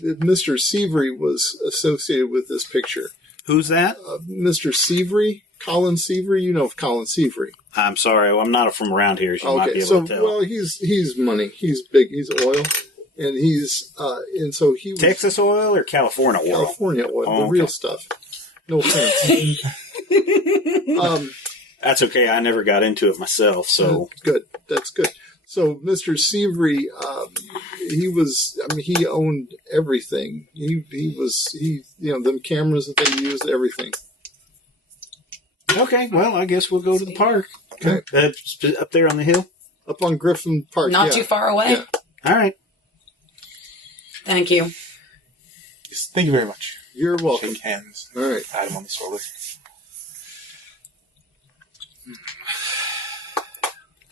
that Mr. Seavery was associated with this picture. Who's that? Mr. Seavery, Colin Seavery. You know of Colin Seavery. I'm sorry, I'm not from around here, as you might be able to tell. Well, he's money. He's big. He's oil, and and so he was Texas oil or California oil? California oil, Oh, the real stuff. No offense. That's okay. I never got into it myself, so good. That's good. So Mr. Seavery, he owned everything. He them cameras that they used, everything. okay. Well, I guess we'll go to the park. Okay. Up there on the hill. Up on Griffin Park. Not too far away. Yeah. All right. Thank you. Yes, thank you very much. You're welcome. Shake hands. All right. Pat him on the shoulder.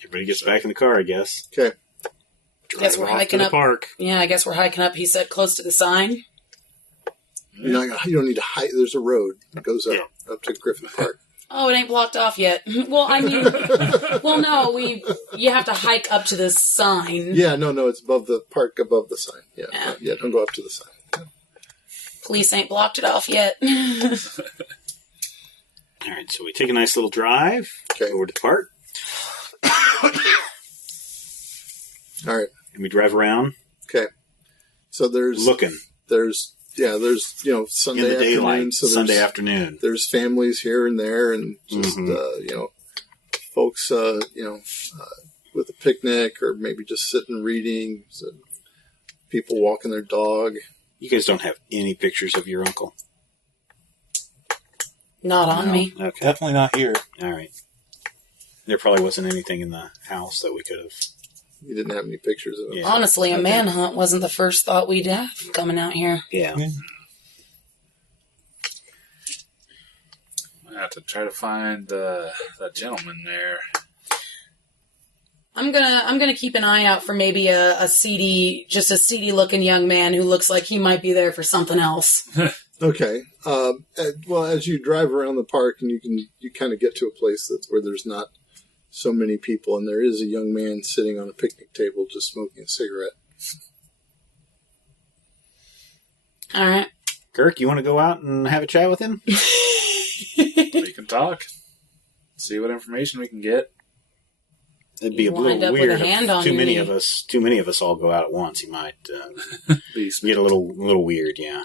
Everybody gets back in the car, I guess. Okay. Guess we're Drive off hiking to the up. park. Yeah, I guess we're hiking up. He said close to the sign. You don't need to hike. There's a road that goes up to Griffin Park. Oh, it ain't blocked off yet. Well, I mean, no, you have to hike up to the sign. Yeah, no, it's above the park, above the sign. Yeah, don't go up to the sign. Yeah. Police ain't blocked it off yet. All right, so we take a nice little drive over to the park. All right. And we drive around. Okay. So there's Sunday Sunday in the daylight. afternoon. So Sunday afternoon. There's families here and there, and just folks, with a picnic or maybe just sitting reading. So people walking their dog. You guys don't have any pictures of your uncle? Not on me. Okay. Definitely not here. All right. There probably wasn't anything in the house that we could have. You didn't have any pictures of it. Yeah. Honestly, a manhunt wasn't the first thought we'd have coming out here. Yeah. I have to try to find that gentleman there. I'm gonna keep an eye out for maybe a seedy looking young man who looks like he might be there for something else. Okay. Well, as you drive around the park, and you kind of get to a place where there's not so many people, and there is a young man sitting on a picnic table just smoking a cigarette. All right. Kirk, you want to go out and have a chat with him? We can talk. See what information we can get. It'd be a Wind little up with weird a hand if on too your many knee. of us all go out at once. He might Be get a little weird. Yeah.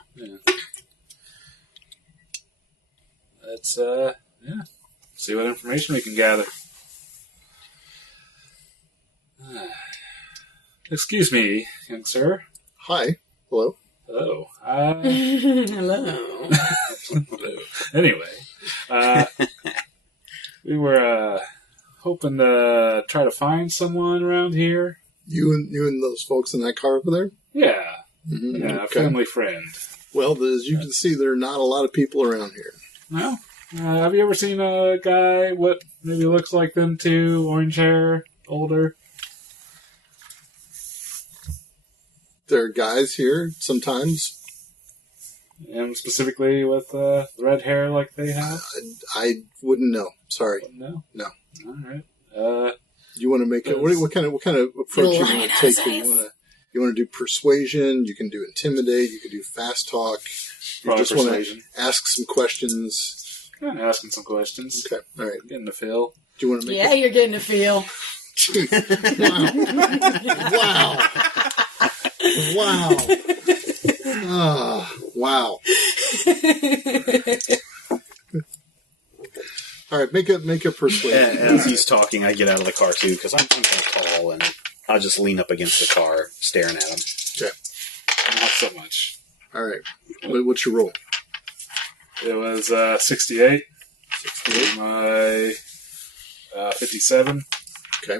Let's see what information we can gather. Excuse me, young sir. Hi. Hello. Hello. Hello. Hello. Anyway, we were hoping to try to find someone around here. You and those folks in that car over there? Yeah. Mm-hmm. Yeah, a Okay. family friend. Well, as you can see, there are not a lot of people around here. No? Have you ever seen a guy what maybe looks like them too? Orange hair, older? There are guys here sometimes. And specifically with red hair like they have? I wouldn't know. Sorry. No? No. All right. You want to make it? What kind of approach you want to take? Lion You want to do persuasion? You can do intimidate. You can do fast talk. You Probably just want persuasion. to ask some questions. Kind of asking some questions. Okay. All right. Getting the feel. Do you want to make Yeah, you're getting a feel. Wow. Wow. All right, make a persuasion. As he's talking, I get out of the car too because I'm kind of tall, and I'll just lean up against the car, staring at him. Okay. Not so much. All right. What's your roll? It was 68. 68. My 57. Okay.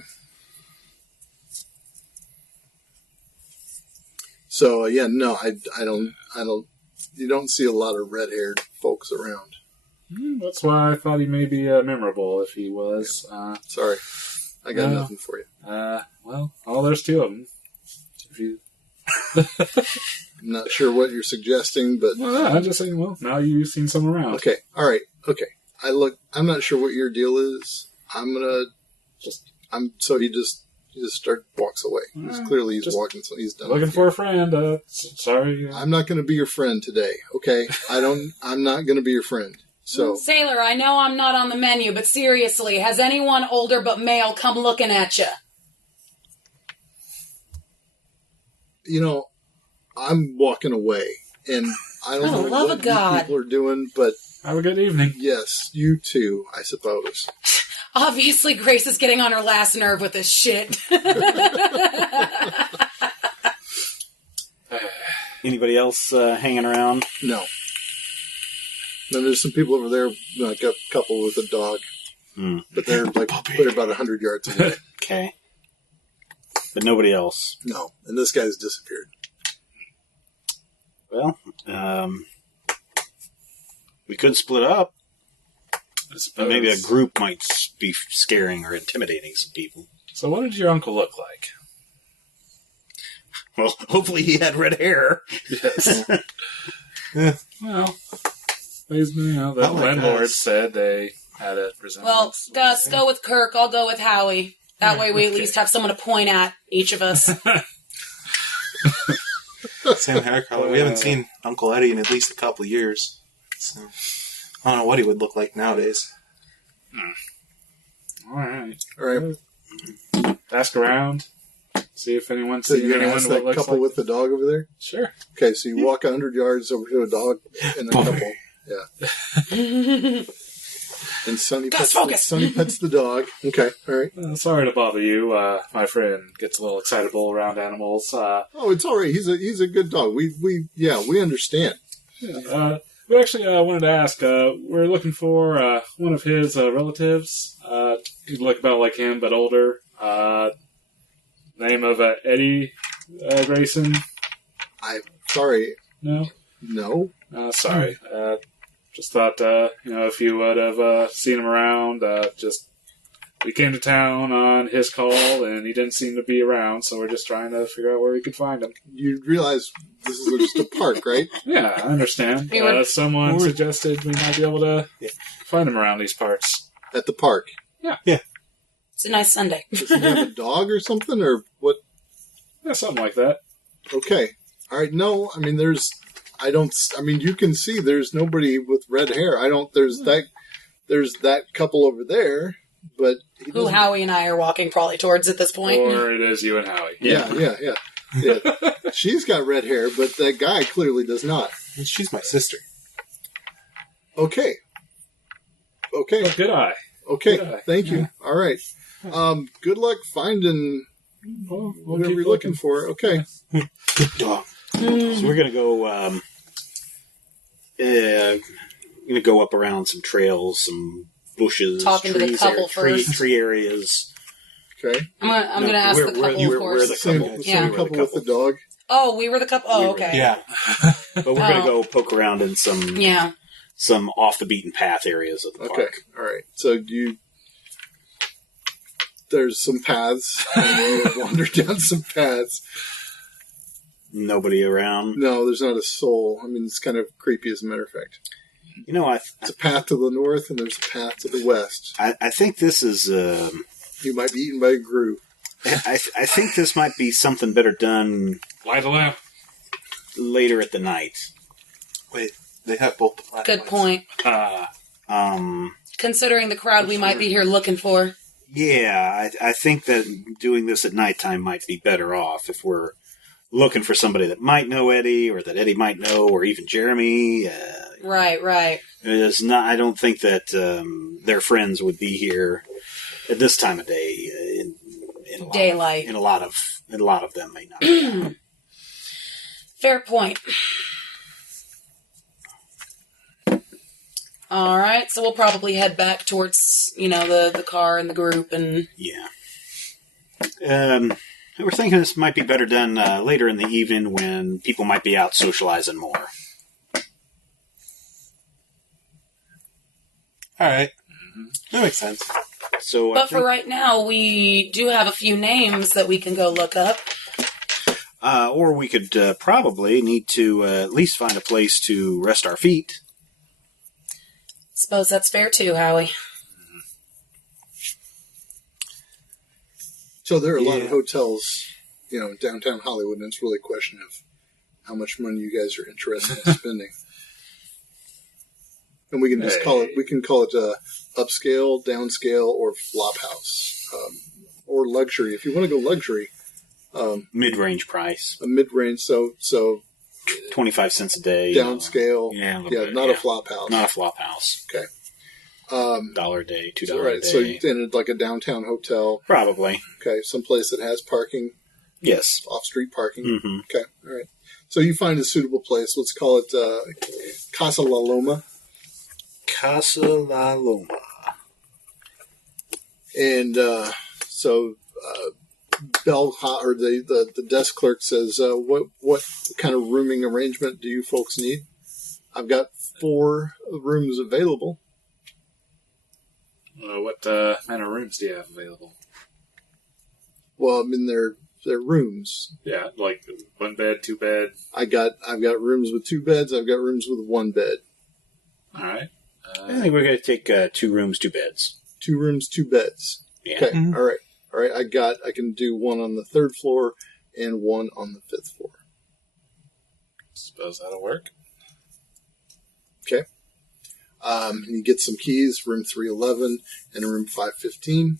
So no, I don't. You don't see a lot of red-haired folks around. That's why I thought he may be memorable if he was. Sorry, I got nothing for you. Well, there's two of them. If you... I'm not sure what you're suggesting, but Well, I'm just saying. Well, now you've seen some around. okay. All right. Okay. I'm not sure what your deal is. So he just walks away. He's just walking. So he's done. Looking with for you. a friend. Sorry. I'm not going to be your friend today. Okay. I'm not going to be your friend. So Sailor, I know I'm not on the menu, but seriously, has anyone older but male come looking at you? I'm walking away, and I don't know love what of you God. people are doing, but Have a good evening. yes, you too, I suppose. Obviously, Grace is getting on her last nerve with this shit. Anybody else hanging around? No. Then there's some people over there, like a couple with a dog, but they're about 100 yards away. Okay. But nobody else. No, and this guy's disappeared. Well, we could split up. I suppose. Maybe a group might be scaring or intimidating some people. So what did your uncle look like? Well, hopefully he had red hair. Yes. Well, the Oh my landlord gosh. said they had a Well, resemblance. Gus, go with Kirk. I'll go with Howie. That way we at least have someone to point at, each of us. Same hair color. We haven't seen Uncle Eddie in at least a couple of years. So I don't know what he would look like nowadays. All right. All right. Ask around. See if anyone's So seen you're going to anyone ask what that looks couple like. with the dog over there? Sure. Okay, so you walk 100 yards over to a dog and a couple. Yeah. And Sonny Gus, pets, focus! Sonny pets the dog. Okay, all right. Sorry to bother you. My friend gets a little excitable around animals. Oh, it's all right. He's a good dog. We understand. We actually wanted to ask. We're looking for one of his relatives. He'd look about like him, but older. Name of Eddie Grayson. I'm sorry. No. No. Sorry. Just thought, if you would have seen him around, we came to town on his call, and he didn't seem to be around, so we're just trying to figure out where we could find him. You realize this is just a park, right? Yeah, I understand. Someone suggested we might be able to find him around these parts. At the park. Yeah. It's a nice Sunday. Does he have a dog or something, or what? Yeah, something like that. Okay. All right. No, I mean, you can see there's nobody with red hair. There's that couple over there, but who Howie and I are walking probably towards at this point. Or it is you and Howie. Yeah. She's got red hair, but that guy clearly does not. She's my sister. Okay. Oh, good eye. Okay. Good eye. Thank you. All right. Good luck finding whatever you're looking for. Okay. Good dog. So we're gonna go up around some trails, some bushes, talking trees, to the couple first. Tree areas. Okay. I'm gonna ask the couple, of we're course. the Same couple. couple with the dog. Oh, we were the couple. Oh, okay. Yeah. But we're gonna go poke around in some off the beaten path areas of the Okay. park. All right. So there's some paths. And you wander down some paths. Nobody around. No, there's not a soul. I mean, it's kind of creepy, as a matter of fact. It's a path to the north, and there's a path to the west. I think this is. You might be eaten by a group. I think this might be something better done. Light a lamp. Later at the night. Wait, they have both the Good point. Considering the crowd we might be here looking for. Yeah, I think that doing this at nighttime might be better off if we're looking for somebody that might know Eddie, or that Eddie might know, or even Jeremy. Right. It's not. I don't think that their friends would be here at this time of day. In daylight. A lot of them may not be. Fair point. All right, so we'll probably head back towards the car and the group and yeah. We're thinking this might be better done later in the evening when people might be out socializing more. All right. That makes sense. But for right now, we do have a few names that we can go look up. Or we could probably need to at least find a place to rest our feet. Suppose that's fair too, Howie. So there are a lot of hotels, in downtown Hollywood, and it's really a question of how much money you guys are interested in spending. And we can just call it upscale, downscale, or flop house, or luxury. If you want to go luxury, mid-range price, a mid-range. So 25 cents a day, downscale. Not a flop house. Not a flop house. Okay. $1 a day, $2 a day. So in like a downtown hotel, probably. Okay, someplace that has parking. Yes, off-street parking. Mm-hmm. Okay, all right. So you find a suitable place. Let's call it Casa La Loma. Casa La Loma. And bellhop or the desk clerk says, "What kind of rooming arrangement do you folks need?" I've got 4 rooms available. What kind of rooms do you have available? Well, I mean they're rooms. Yeah, like 1 bed, 2 bed. I've got rooms with 2 beds. I've got rooms with 1 bed. All right. I think we're going to take 2 rooms, 2 beds. 2 rooms, 2 beds. Yeah. Okay. Mm-hmm. All right. I can do 1 on the 3rd floor and 1 on the 5th floor. Suppose that'll work. Okay. You get some keys, room 311 and room 515.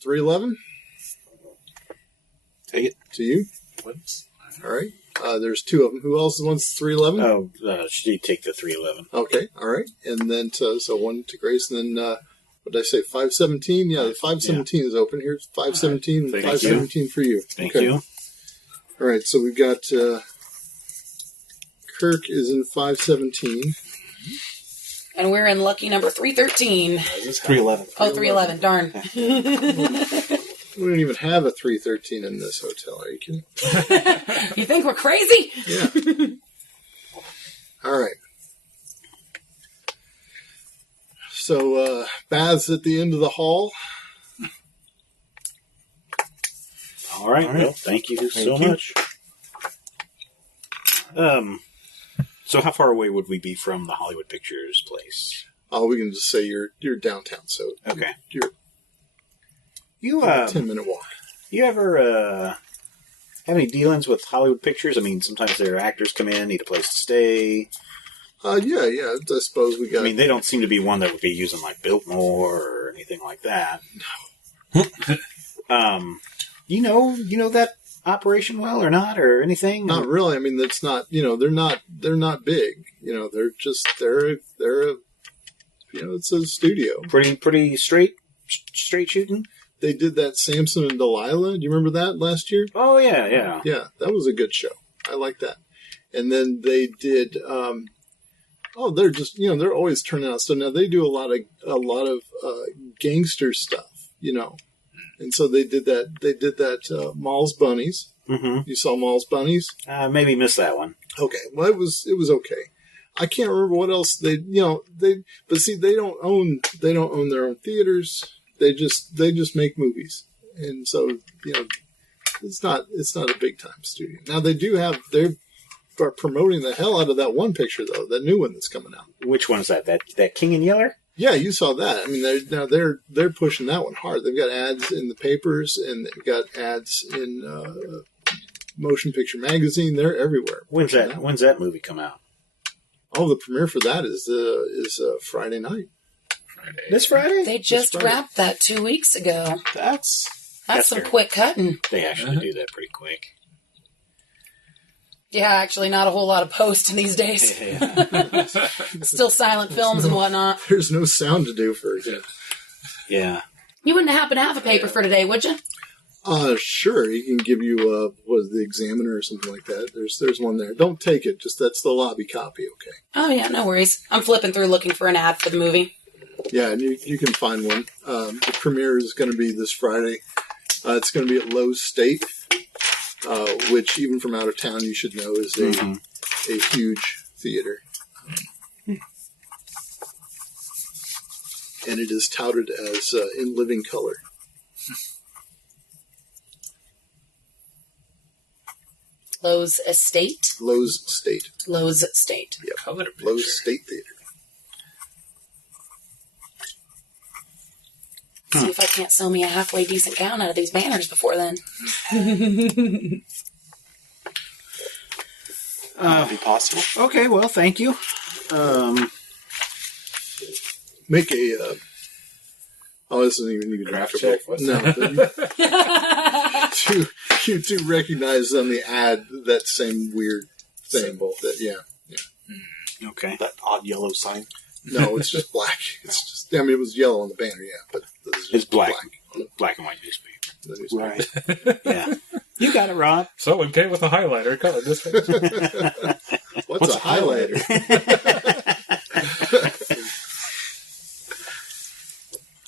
311? Take it. To you. Whoops. All right. There's two of them. Who else wants 311? Oh, she'd take the 311. Okay, all right. And then, so one to Grace, and then, what did I say, 517? Yeah, the 517 is open. Here's 517 and Thank 517 for you. Thank Okay. you. All right, so we've got Kirk is in 517. And we're in lucky number 313. 311. Oh, 311. Darn. We don't even have a 313 in this hotel. Are you kidding? You think we're crazy? Yeah. All right. So, baths at the end of the hall. All right. Well, thank you so much. So how far away would we be from the Hollywood Pictures place? Oh, we can just say you're downtown, so Okay. you're You a 10-minute walk. you ever have any dealings with Hollywood Pictures? I mean, sometimes their actors come in, need a place to stay. Yeah. I suppose we got. I mean, they don't seem to be one that would be using like Biltmore or anything like that. No. You know that operation well or not or anything? Not really. I mean, that's not. They're not big. They're just they're it's a studio. Pretty straight shooting. They did that Samson and Delilah. Do you remember that last year? Oh yeah. Yeah, that was a good show. I like that. And then they did. They're just they're always turning out stuff. Now they do a lot of gangster stuff. And so they did that. They did that Mall's Bunnies. Mm-hmm. You saw Mall's Bunnies? Maybe missed that one. Okay. Well, it was okay. I can't remember what else but see, they don't own their own theaters. They just make movies. And so, it's not a big time studio. Now they are promoting the hell out of that one picture though, that new one that's coming out. Which one is that? That King and Yeller? Yeah, you saw that. I mean, they're pushing that one hard. They've got ads in the papers and they've got ads in Motion Picture Magazine. They're everywhere. When's that movie come out? Oh, the premiere for that is Friday night. This Friday? They just wrapped that 2 weeks ago. That's Some fair. quick cutting. They actually do that pretty quick. Yeah, actually not a whole lot of post these days. Still silent films and whatnot. There's no sound to do for it. Yeah. You wouldn't happen to have a paper for today, would you? Sure. He can give you the Examiner or something like that. There's one there. Don't take it. Just that's the lobby copy. Okay. Oh yeah, no worries. I'm flipping through looking for an ad for the movie. Yeah, and you can find one. The premiere is going to be this Friday. It's going to be at Lowe's State, which even from out of town you should know is a huge theater. And it is touted as in living color. Lowe's Estate? Lowe's State. Lowe's State. Yep. Color picture. Lowe's State Theater. See if I can't sell me a halfway decent gown out of these banners before then. be possible. Okay, well, thank you. Make a. This isn't even Craft after check, what's No. You do recognize on the ad that same weird thing. Symbol. Yeah. Okay. That odd yellow sign. No, it's just black. It's just. I mean, it was yellow on the banner, yeah, but It's black. Black and white newspaper. Right. Yeah. You got it, Rob. So we came with a highlighter. Color this page. What's a highlighter?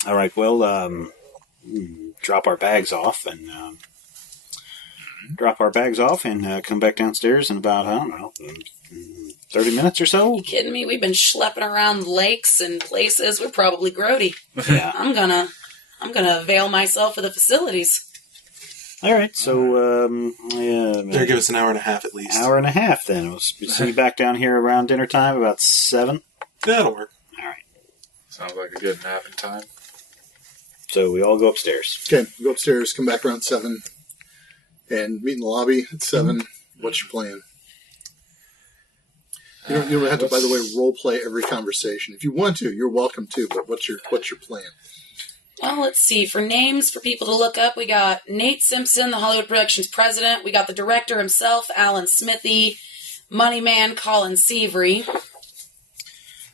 All right. Well, drop our bags off and come back downstairs in about 30 minutes or so. You kidding me? We've been schlepping around lakes and places. We're probably grody. Yeah. I'm gonna avail myself of the facilities. All right. So They'll give us an hour and a half at least. hour and a half. Then we'll see you back down here around dinner time, about 7. That'll work. All right. Sounds like a good napping time. So we all go upstairs. Okay, go upstairs, come back around 7, and meet in the lobby at 7. What's your plan? You don't have to, by the way, role play every conversation. If you want to, you're welcome to. But what's your plan? Well, let's see. For names for people to look up, we got Nate Simpson, the Hollywood Productions president. We got the director himself, Alan Smithy. Moneyman, Colin Seavery.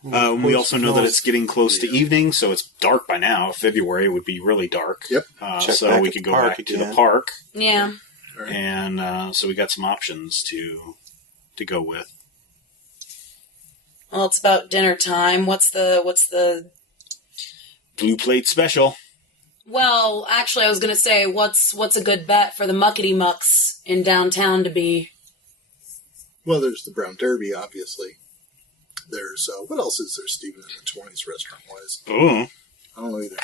We also know that it's getting close to evening, so it's dark by now. February would be really dark. Yep. So we could go back to the park. Yeah. Right. And so we got some options to go with. Well, it's about dinner time. What's the Blue Plate Special. Well, actually, I was going to say, what's a good bet for the muckety mucks in downtown to be? Well, there's the Brown Derby, obviously. There's, what else is there, Stephen, in the 20s restaurant-wise? Oh. I don't know either.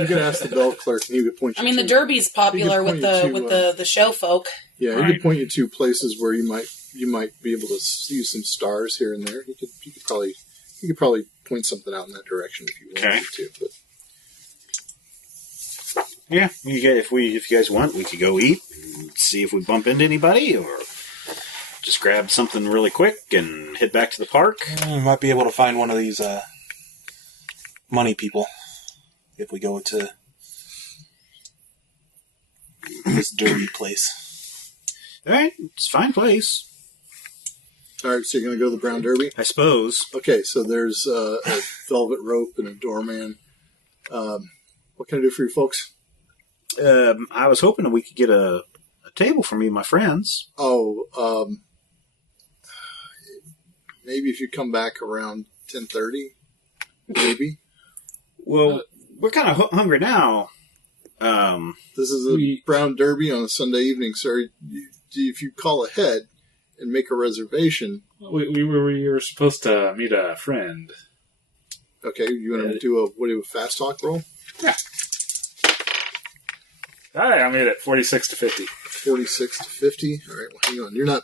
You could ask the bell clerk, and he could point you I mean, to... the Derby's popular with the show folk. Yeah, Right. he could point you to places where you might be able to see some stars here and there. He could probably point something out in that direction if you wanted to. But Yeah, if you guys want, we could go eat and see if we bump into anybody, or just grab something really quick and head back to the park. We might be able to find one of these money people if we go to this dirty place. All right, it's a fine place, all right, so you're going to go to the Brown Derby? I suppose. Okay, so there's a velvet rope and a doorman. What can I do for you folks? I was hoping that we could get a table for me and my friends. Oh, maybe if you come back around 10:30, maybe. Well, we're kind of hungry now. This is a Brown Derby on a Sunday evening, sir. If you call ahead and make a reservation... We were supposed to meet a friend. Okay, you want to do a fast talk roll? Yeah. Hi, I made it 46 to 50. 46 to 50. All right, well, hang on. You're not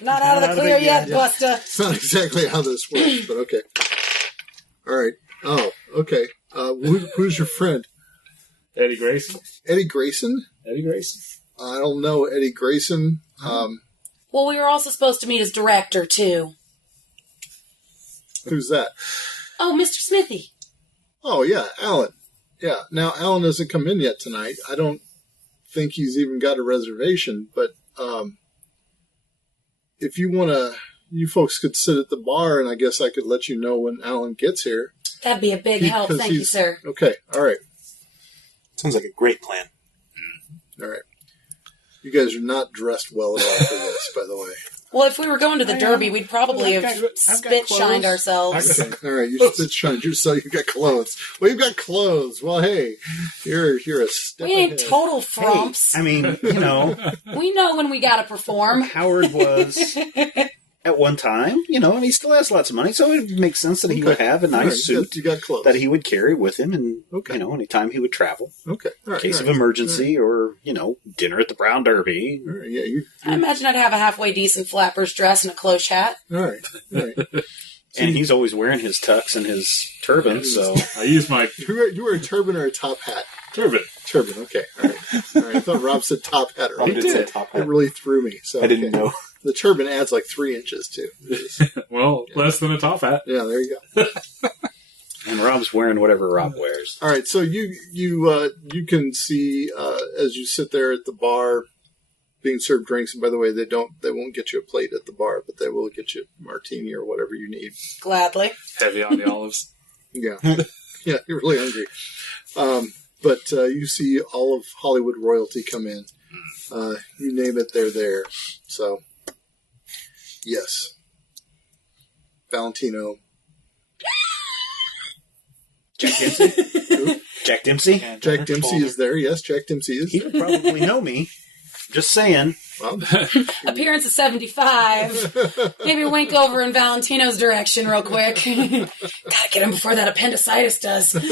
Not out of the clear yet, Buster. It's not exactly how this works, but okay. All right. Oh, okay. Who's your friend? Eddie Grayson? Eddie Grayson? Eddie Grayson? I don't know Eddie Grayson. Well, we were also supposed to meet his director, too. Who's that? Oh, Mr. Smithy. Oh, yeah, Alan. Yeah. Now, Alan hasn't come in yet tonight. I don't think he's even got a reservation, but if you want to, you folks could sit at the bar, and I guess I could let you know when Alan gets here. That'd be a big help. Thank you, sir. Okay. All right. Sounds like a great plan. All right. You guys are not dressed well at all for this, by the way. Well, if we were going to the Derby, we'd probably have spit-shined ourselves. Okay. All right, you spit-shined. So you've got clothes. Well, you've got clothes. Well, hey, you're a step We ain't ahead. total frumps. Hey, I mean, We know when we gotta perform. Howard was at one time, and he still has lots of money, so it makes sense that he would have a nice suit You got clothes. that he would carry with him, and anytime he would travel, Okay. All right. in case of emergency, or dinner at the Brown Derby. All right. Yeah. I imagine I'd have a halfway decent flapper's dress and a cloche hat. All right. All right. And he's always wearing his tux and his turban, so I use my You wear a turban or a top hat? turban. Turban. Okay. All right. All right. I thought Rob said top hat. Rob Earlier. did say top It hat. really threw me. So I didn't know. The turban adds like 3 inches too. Well, less than a top hat. Yeah. There you go. and Rob's wearing whatever Rob wears. All right, so you can see as you sit there at the bar, being served drinks. And by the way, they won't get you a plate at the bar, but they will get you a martini or whatever you need. Gladly. Heavy on the olives. Yeah, yeah, you're really hungry. But you see all of Hollywood royalty come in. You name it, they're there. So, yes, Valentino. Jack Dempsey? Jack Dempsey? Jack Dempsey is there. Yes, Jack Dempsey is. He would probably know me. Just saying. Well, Appearance of 75. Maybe wink over in Valentino's direction real quick. Gotta get him before that appendicitis does. but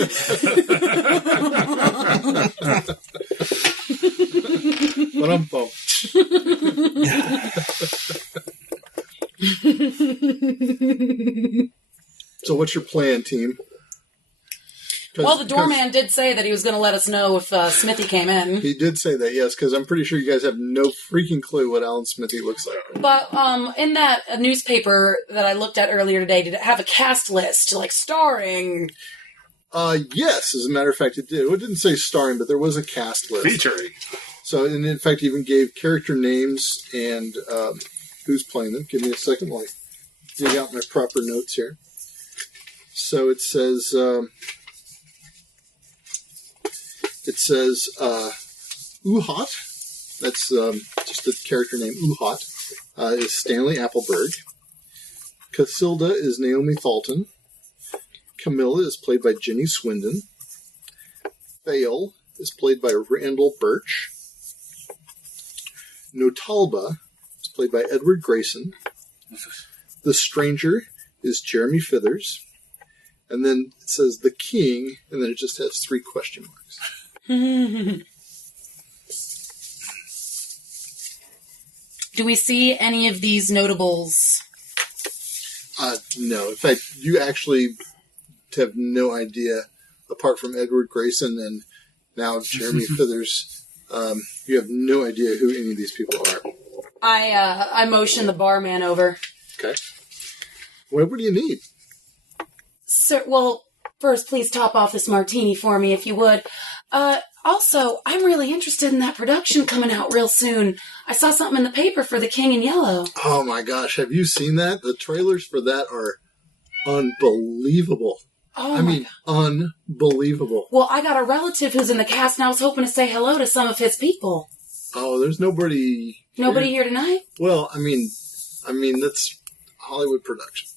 I'm bummed. So what's your plan, team? Well, the doorman did say that he was going to let us know if Smithy came in. He did say that, yes, because I'm pretty sure you guys have no freaking clue what Alan Smithy looks like. But in that newspaper that I looked at earlier today, did it have a cast list, like starring Yes, as a matter of fact, it did. Well, it didn't say starring, but there was a cast list. Featuring. So, and in fact, even gave character names and who's playing them. Give me a second while I dig out my proper notes here. So it says Uhat. That's just the character name Uhat. Is Stanley Appleberg. Casilda is Naomi Thalton. Camilla is played by Jenny Swindon. Thale is played by Randall Birch. Notalba is played by Edward Grayson. The Stranger is Jeremy Fithers. And then it says The King, and then it just has 3 question marks. Do we see any of these notables? No. In fact, you actually have no idea, apart from Edward Grayson and now Jeremy Fithers, you have no idea who any of these people are. I motion the barman over. Okay. What do you need? Sir, well, first, please top off this martini for me, if you would. Also, I'm really interested in that production coming out real soon. I saw something in the paper for The King in Yellow. Oh my gosh, have you seen that? The trailers for that are unbelievable. Oh, I mean, unbelievable. Well, I got a relative who's in the cast, and I was hoping to say hello to some of his people. Oh, there's nobody... Nobody here tonight? Well, I mean, that's Hollywood Productions.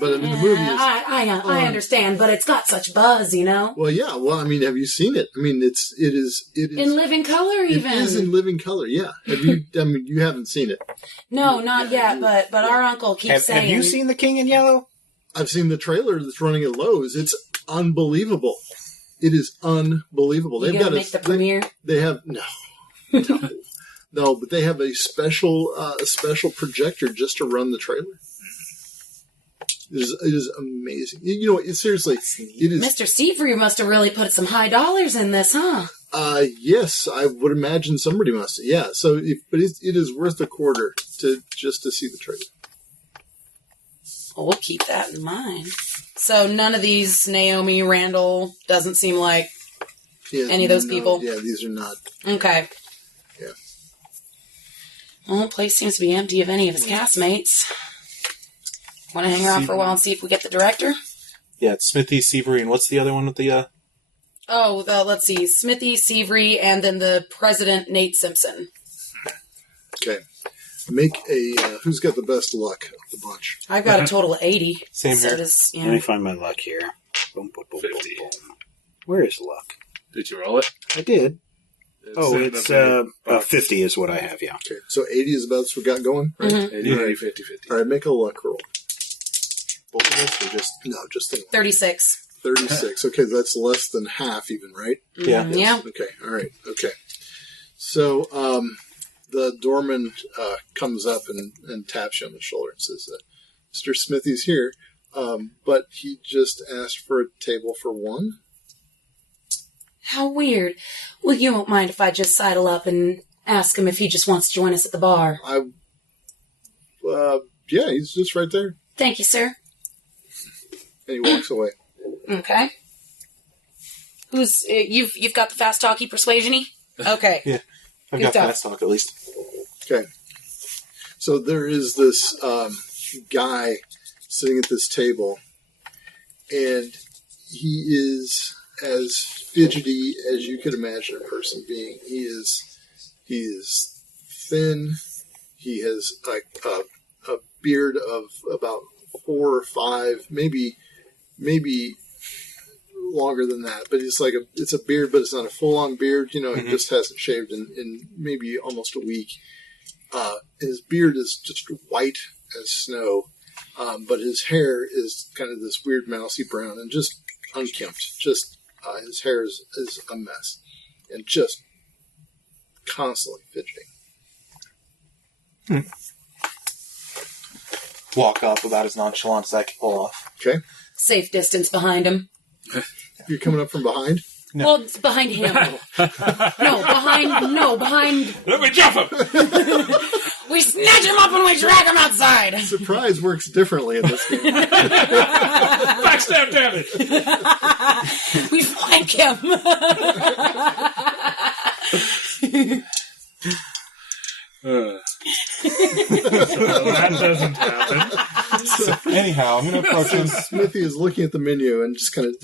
But I mean, the movie is... I understand, but it's got such buzz, you know? Well, yeah. Well, I mean, have you seen it? I mean, it is in living color, even. It is in living color, yeah. Have you? I mean, you haven't seen it. No, not yet, but our uncle keeps saying... Have you seen The King in Yellow? I've seen the trailer that's running at Lowe's. It's unbelievable. It is unbelievable. They've got to make the premiere? They have... No, but they have a special projector just to run the trailer. It is amazing. You know, seriously, it is. Mr. Seavery must have really put some high dollars in this, huh? Yes, I would imagine somebody must. Yeah. So, but it is worth a quarter to see the trailer. Well, we'll keep that in mind. So none of these, Naomi, Randall, doesn't seem like any of those people? Yeah, these are not. Okay. Yeah. Well, the place seems to be empty of any of his castmates. Want to hang around for a while and see if we get the director? Yeah, it's Smithy, Seavery, and what's the other one with the... let's see. Smithy, Seavery, and then the president, Nate Simpson. Okay. Make a... who's got the best luck of the bunch? I've got a total of 80. Same here. Let me find my luck here. Boom, boom, boom, 50. boom, boom. Where is luck? Did you roll it? I did. It's 50 is what I have, yeah. Okay, so 80 is about what we got going? Right? Mm-hmm. 80, 50, 50. All right, make a luck roll. Both of us, or just... No, just the 36. 36. Okay, that's less than half even, right? Yeah. Mm-hmm. Yeah. Okay, all right, okay. So, the doorman comes up and taps you on the shoulder and says, Mr. Smithy's here, but he just asked for a table for one. How weird. Well, you won't mind if I just sidle up and ask him if he just wants to join us at the bar. Yeah, he's just right there. Thank you, sir. And he walks away. Okay. Who's you've got the fast talky persuasion-y? Okay. Yeah. I've Good got stuff. fast talk, at least. Okay. So there is this guy sitting at this table, and he is as fidgety as you could imagine a person being. He is thin. He has a beard of about 4 or 5, maybe longer than that. But it's it's a beard, but it's not a full-on beard. You know, He just hasn't shaved in maybe almost a week. His beard is just white as snow, but his hair is kind of this weird mousy brown and just unkempt. Just his hair is a mess and just constantly fidgeting. Walk up about as nonchalant as I can pull off. Okay, Safe distance behind him. you're coming up from behind. No. Well, it's behind him. behind. Let me jump him! We snatch him up and we drag him outside. Surprise works differently in this game. Backstab damage. We flank him. So that doesn't happen. Anyhow, I'm going to approach him. Smithy is looking at the menu and just kind of...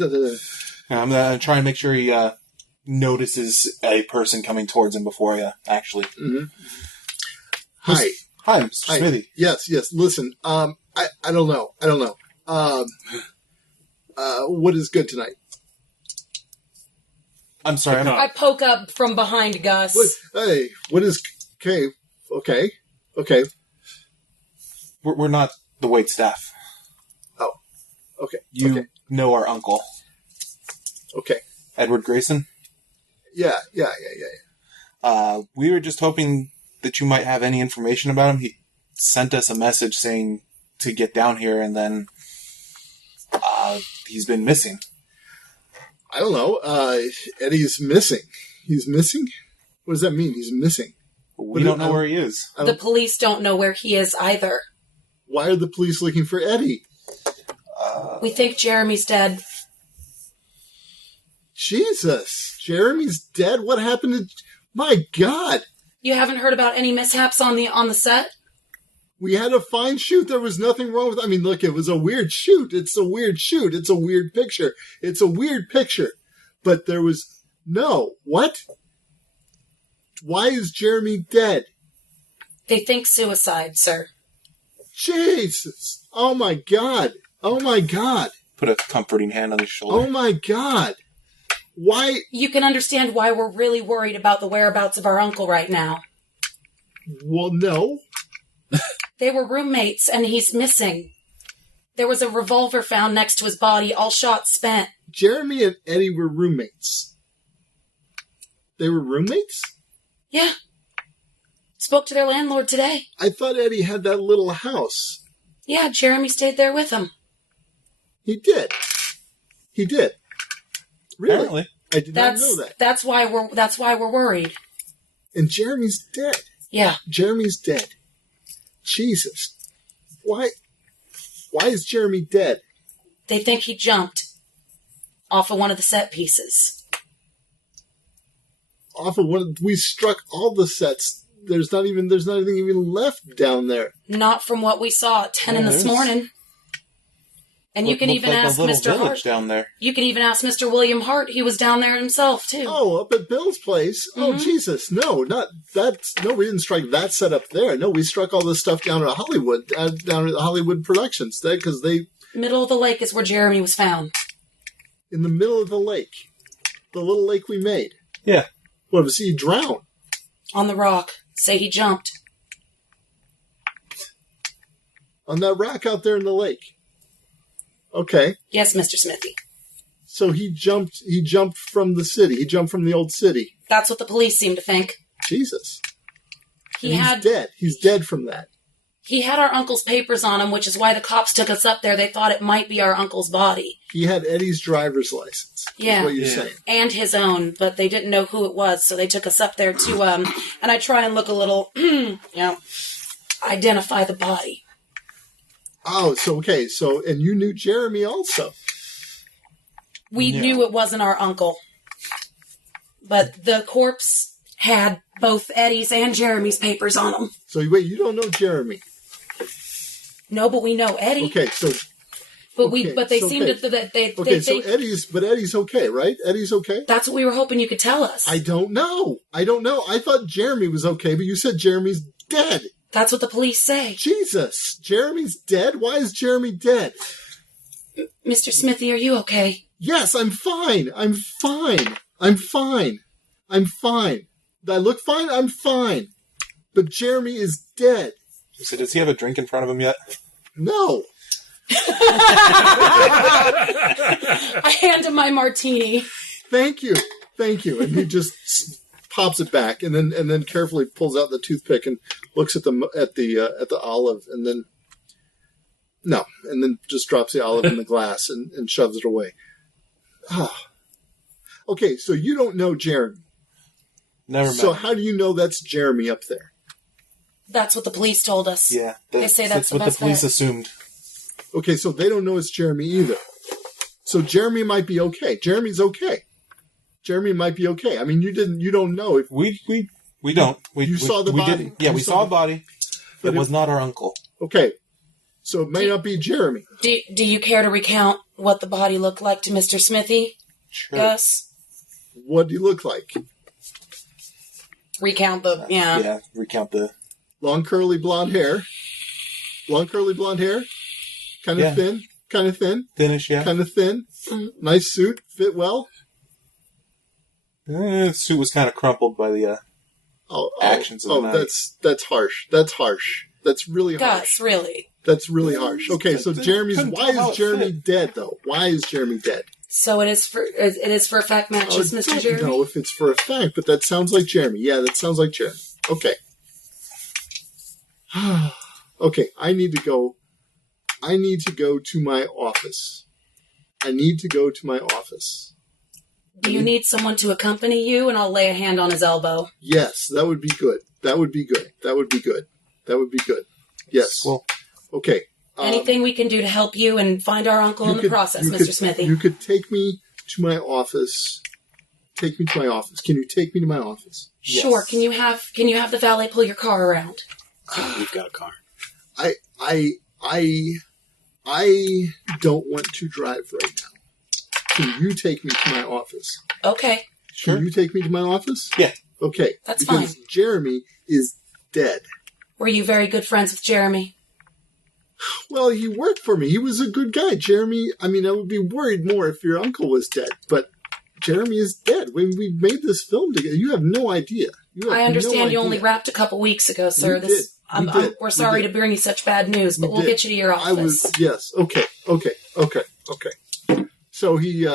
I'm going to try and make sure he notices a person coming towards him before he actually... Mm-hmm. Hi, Mr. Smithy. Yes. Listen, I don't know. What is good tonight? I'm sorry. I poke up from behind Gus. What is... Okay. We're not the wait staff. Oh, okay. You know our uncle. Okay. Edward Grayson? Yeah. We were just hoping that you might have any information about him. He sent us a message saying to get down here, and then he's been missing. I don't know. Eddie's missing. He's missing? What does that mean? He's missing? We don't know where he is. The police don't know where he is either. Why are the police looking for Eddie? We think Jeremy's dead. Jesus. Jeremy's dead? What happened to... My God. You haven't heard about any mishaps on the set? We had a fine shoot. There was nothing wrong with... I mean, look, it was a weird shoot. It's a weird shoot. It's a weird picture. But there was... No. What? Why is Jeremy dead? They think suicide, sir. Jesus. Oh, my God. Put a comforting hand on his shoulder. Oh, my God. Why? You can understand why we're really worried about the whereabouts of our uncle right now. Well, no. They were roommates, and he's missing. There was a revolver found next to his body, all shots spent. Jeremy and Eddie were roommates. They were roommates? Yeah. Spoke to their landlord today. I thought Eddie had that little house. Yeah, Jeremy stayed there with him. He did. Really? Apparently. I did not know that. That's why we're worried. And Jeremy's dead. Yeah. Jeremy's dead. Jesus. Why is Jeremy dead? They think he jumped off of one of the set pieces. We struck all the sets. There's not anything even left down there. Not from what we saw at 10 in this morning. And you can even ask Mr. Hart down there. You can even ask Mr. William Hart. He was down there himself too. Oh, up at Bill's place. Mm-hmm. Oh, Jesus! No, not that. No, we didn't strike that set up there. No, we struck all this stuff down at Hollywood, down at Hollywood Productions, because middle of the lake is where Jeremy was found. In the middle of the lake, the little lake we made. Yeah. What was he drowned? On the rock. Say he jumped. On that rock out there in the lake. Okay. Yes, Mr. Smithy. So he jumped from the city. He jumped from the old city. That's what the police seem to think. Jesus. He's dead. He's dead from that. He had our uncle's papers on him, which is why the cops took us up there. They thought it might be our uncle's body. He had Eddie's driver's license. Yeah. Is what you're saying. And his own, but they didn't know who it was, so they took us up there to, and I try and look a little, identify the body. Oh, okay. So, and you knew Jeremy also. We knew it wasn't our uncle. But the corpse had both Eddie's and Jeremy's papers on them. So, wait, you don't know Jeremy? No, but we know Eddie. Okay, so... But they seem to... They think, Eddie's okay, right? Eddie's okay? That's what we were hoping you could tell us. I don't know. I thought Jeremy was okay, but you said Jeremy's dead. That's what the police say. Jesus. Jeremy's dead? Why is Jeremy dead? Mr. Smithy, are you okay? Yes, I'm fine. Do I look fine? I'm fine. But Jeremy is dead. So does he have a drink in front of him yet? No. I hand him my martini. Thank you. And he just pops it back and then carefully pulls out the toothpick and looks at the olive and then just drops the olive in the glass and shoves it away. Okay, so you don't know Jeremy. Never met So him. how do you know that's Jeremy up there? That's what the police told us. Yeah. They say that's the what best the police bet. assumed. Okay, so they don't know it's Jeremy either. So Jeremy might be okay. Jeremy's okay. Jeremy might be okay. I mean, you don't know if We don't. You saw the body? Didn't. Yeah, You we saw saw a the- body. But It was not our uncle. okay. So it may not be Jeremy. Do you care to recount what the body looked like to Mr. Smithy? Sure. Gus? What do you look like? Recount the... Yeah. Yeah, recount the... Long curly blonde hair. Kind of Yeah. thin. Finish, yeah. Kind of thin. Nice suit. Fit well. The suit was kind of crumpled by the actions of the night. That's harsh. That's really harsh. Gus, really? That's really harsh. Okay, so Jeremy's. couldn't Why tell how is it Jeremy fit. dead though? Why is Jeremy dead? So it is for a fact matches, I Mr. don't Jeremy? know if it's for a fact, but that sounds like Jeremy. Yeah, that sounds like Jeremy. Okay. Okay, I need to go to my office. Do you need someone to accompany you? And I'll lay a hand on his elbow. Yes, that would be good. Yes. Well, Okay. Anything we can do to help you and find our uncle in the process, Mr. Smithy? You could take me to my office. Can you take me to my office? yes. Sure. Can you have the valet pull your car around? We've got a car. I don't want to drive right now. Can you take me to my office? Okay. Sure. Can you take me to my office? Yeah. Okay. That's because fine. Jeremy is dead. Were you very good friends with Jeremy? Well, he worked for me. He was a good guy. Jeremy, I mean, I would be worried more if your uncle was dead, but Jeremy is dead. When we made this film together, you have no idea. I understand you only wrapped a couple weeks ago, sir. We did. We're sorry to bring you such bad news, but we'll get you to your office. Yes. Okay. So he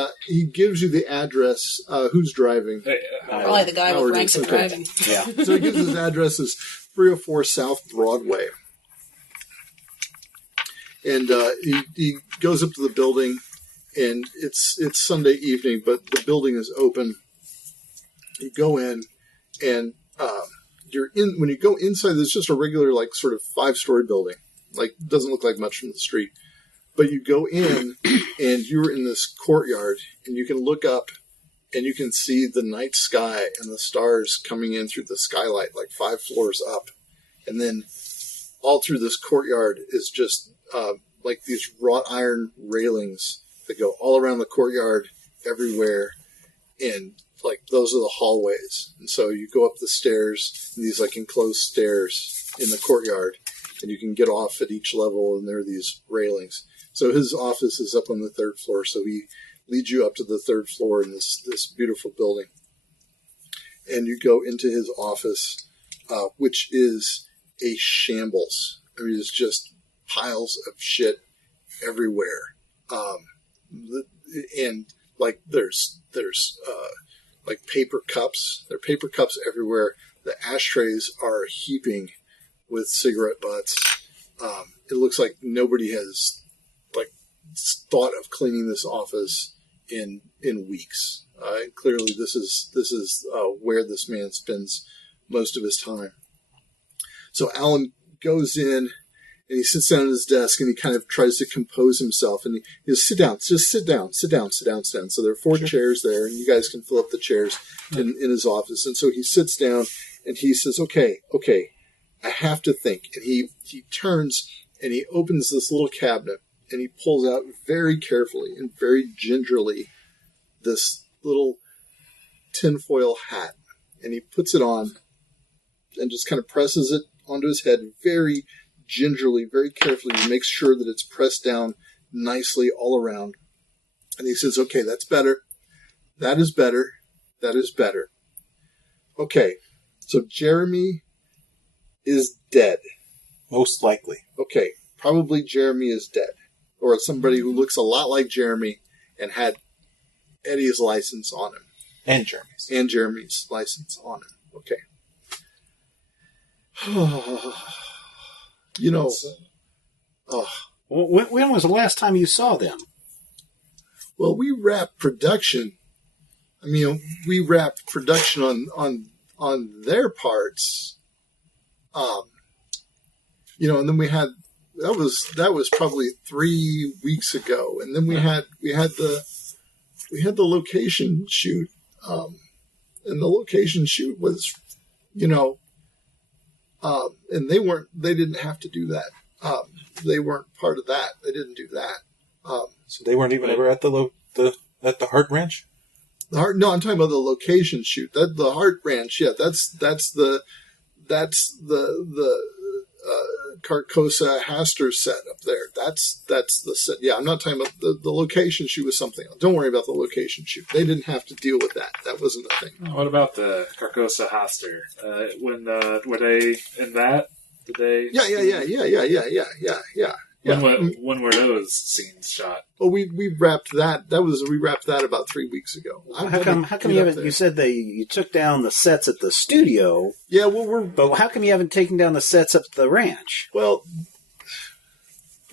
gives you the address. Who's driving? Hey, Probably the guy Howard with ranks is, of okay. driving. Yeah. So he gives his address is 304 South Broadway. And he goes up to the building, and it's Sunday evening, but the building is open. You go in, and you're in. When you go inside, there's just a regular, like, sort of 5-story building. Like, doesn't look like much from the street. But you go in, and you're in this courtyard, and you can look up, and you can see the night sky and the stars coming in through the skylight, like 5 floors up. And then all through this courtyard is just like these wrought iron railings that go all around the courtyard everywhere. And like those are the hallways. And so you go up the stairs, these like enclosed stairs in the courtyard, and you can get off at each level, and there are these railings. So his office is up on the 3rd floor, so he leads you up to the 3rd floor in this beautiful building. And you go into his office, which is a shambles. I mean, it's just piles of shit everywhere. And like there's like paper cups. There are paper cups everywhere. The ashtrays are heaping with cigarette butts. It looks like nobody has like thought of cleaning this office in weeks. Clearly, this is where this man spends most of his time. So Alan goes in, and he sits down at his desk, and he kind of tries to compose himself. And he goes, sit down. So there are 4 chairs there, and you guys can fill up the chairs in his office. And so he sits down, and he says, okay, I have to think. And he turns, and he opens this little cabinet, and he pulls out very carefully and very gingerly this little tinfoil hat. And he puts it on and just kind of presses it onto his head very gingerly, very carefully. He makes sure that it's pressed down nicely all around. And he says, okay, that's better. That is better. That is better. Okay, so Jeremy is dead. Most likely. Okay, probably Jeremy is dead. Or somebody who looks a lot like Jeremy and had Eddie's license on him. And Jeremy's. And Jeremy's license on him. Okay. You know, When was the last time you saw them? well, we wrapped production. I mean, we wrapped production on their parts And then we had that was probably 3 weeks ago, and then we had the location shoot, and the location shoot was, and they didn't have to do that. They weren't part of that. They didn't do that. So they weren't even ever at the Heart Ranch? No, I'm talking about the location shoot. The Heart Ranch, yeah, that's the Carcosa Haster set up there. That's the set. Yeah, I'm not talking about the location shoot was something else. Don't worry about the location shoot. They didn't have to deal with that. That wasn't a thing. What about the Carcosa Haster? When were they in that? Did they? Yeah. When were those scenes shot? Oh, we wrapped that. We wrapped that about 3 weeks ago. How come you haven't? You said you took down the sets at the studio. Yeah, well, But how come you haven't taken down the sets up at the ranch? Well,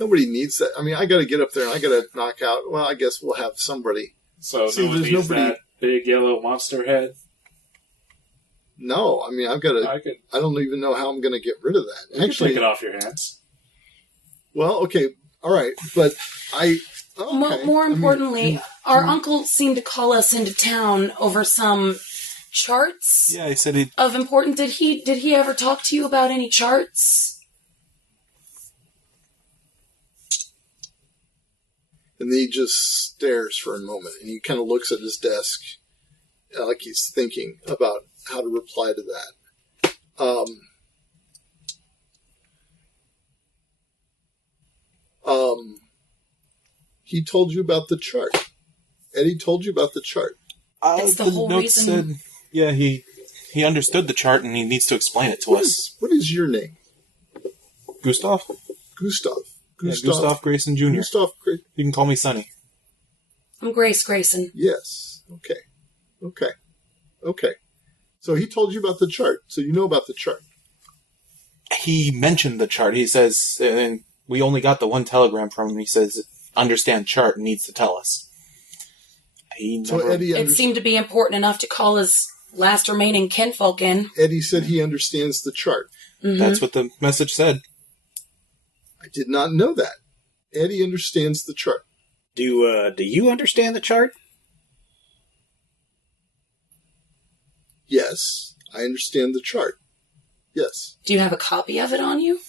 nobody needs that. I mean, I got to get up there and I got to knock out. Well, I guess we'll have somebody. So no one needs that big yellow monster head. No, I mean I've got to. I don't even know how I'm going to get rid of that. Actually, take it off your hands. Well, okay, all right, but More importantly, our uncle seemed to call us into town over some charts. Yeah, he said he of important. Did he ever talk to you about any charts? And then he just stares for a moment, and he kind of looks at his desk, like he's thinking about how to reply to that. He told you about the chart. Eddie told you about the chart. That's the whole note reason. Said, yeah, he understood the chart and he needs to explain it to us. What is your name? Gustav? Gustav. Yeah, Gustav Grayson Jr. Gustav Grayson. You can call me Sonny. I'm Grace Grayson. Yes. Okay. So he told you about the chart. So you know about the chart. He mentioned the chart. He says, and we only got the one telegram from him. He says, understand chart and needs to tell us. Eddie it seemed to be important enough to call his last remaining kinfolk in. Eddie said he understands the chart. Mm-hmm. That's what the message said. I did not know that. Eddie understands the chart. Do you understand the chart? Yes, I understand the chart. Yes. Do you have a copy of it on you?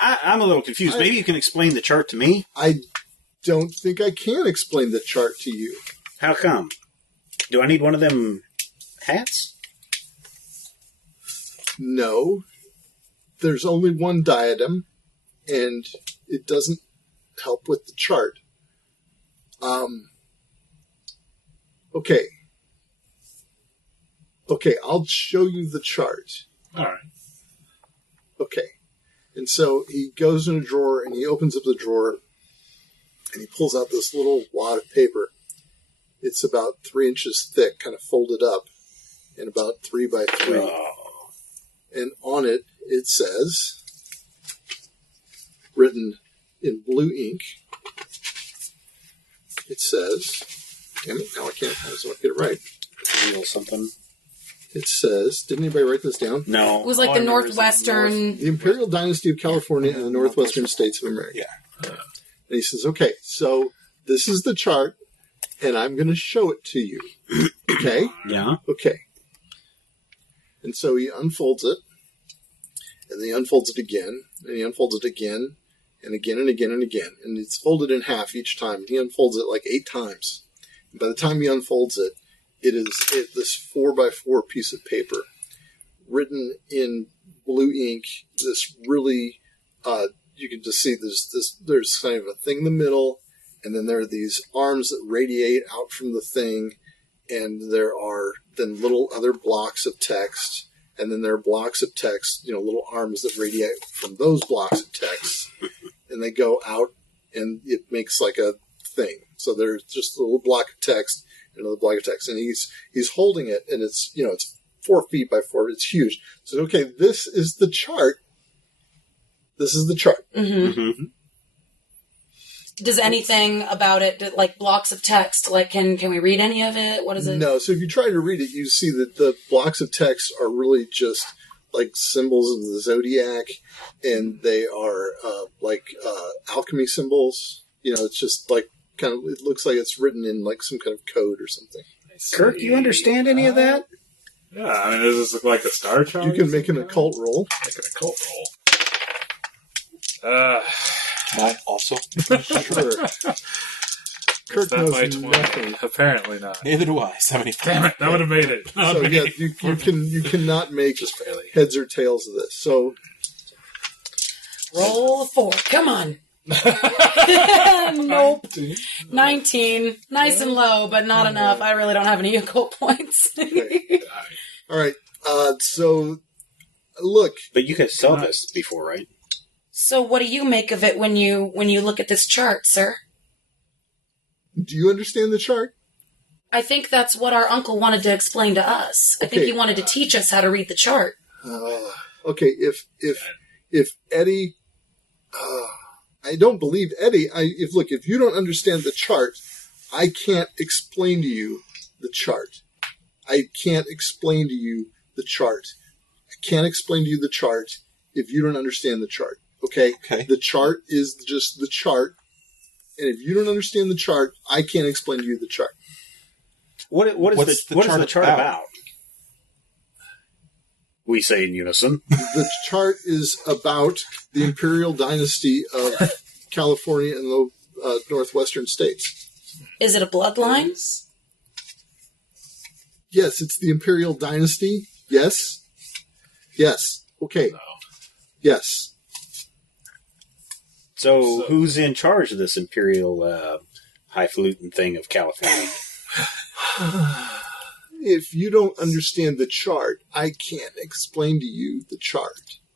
I'm a little confused. Maybe you can explain the chart to me? I don't think I can explain the chart to you. How come? Do I need one of them hats? No. There's only one diadem, and it doesn't help with the chart. Okay. Okay, I'll show you the chart. All right. Okay. And so he goes in a drawer, and he opens up the drawer, and he pulls out this little wad of paper. It's about 3 inches thick, kind of folded up, and about 3 by 3. Oh. And on it, it says, written in blue ink, it says, damn it, now I can't get it right. Real something. It says, didn't anybody write this down? No. It was like the Northwestern... The Imperial Dynasty of California and the Northwestern States of America. Yeah. And he says, okay, so this is the chart, and I'm going to show it to you. Okay? Yeah. Okay. And so he unfolds it, and then he unfolds it again, and he unfolds it again, and again, and again, and again. And it's folded in half each time. He unfolds it like 8 times. And by the time he unfolds it, it is this 4 by 4 piece of paper written in blue ink. This really, you can just see there's kind of a thing in the middle, and then there are these arms that radiate out from the thing, and there are then little other blocks of text, and then there are blocks of text, little arms that radiate from those blocks of text, and they go out, and it makes like a thing. So there's just a little block of text, another block of text, and he's holding it, and it's 4 feet by 4. It's huge. So okay, this is the chart. This is the chart. Mm-hmm. Mm-hmm. Does anything about it, like blocks of text, like can we read any of it? What is it? No. So if you try to read it, you see that the blocks of text are really just like symbols of the zodiac, and they are alchemy symbols. It's just like kind of. It looks like it's written in like some kind of code or something. Kirk, you understand any of that? Yeah, I mean, does this look like a star chart? You can make an occult roll. Make an occult roll. Can I also? Sure. Kirk That knows by 20. nothing. Apparently not. Neither do I. 75. Damn it, that would have made it. Not So me. yeah, you cannot make Just barely. heads or tails of this. So Roll a 4. Come on. Nope. 19. Nice and low, but not enough. I really don't have any occult points. okay. All right. So look, But you guys saw this before, right? So what do you make of it when you look at this chart, sir? do you understand the chart? I think that's what our uncle wanted to explain to us. I think Okay. he wanted to teach us how to read the chart. Okay. If Eddie, I don't believe Eddie. If you don't understand the chart, I can't explain to you the chart. I can't explain to you the chart. I can't explain to you the chart if you don't understand the chart. Okay? Okay. The chart is just the chart. And if you don't understand the chart, I can't explain to you the chart. What is the chart about? about? We say in unison. The chart is about the imperial dynasty of California and the northwestern states. Is it a bloodline? Yes, it's the imperial dynasty. Yes. Yes. Okay. No. Yes. So who's in charge of this imperial highfalutin thing of California? If you don't understand the chart, I can't explain to you the chart.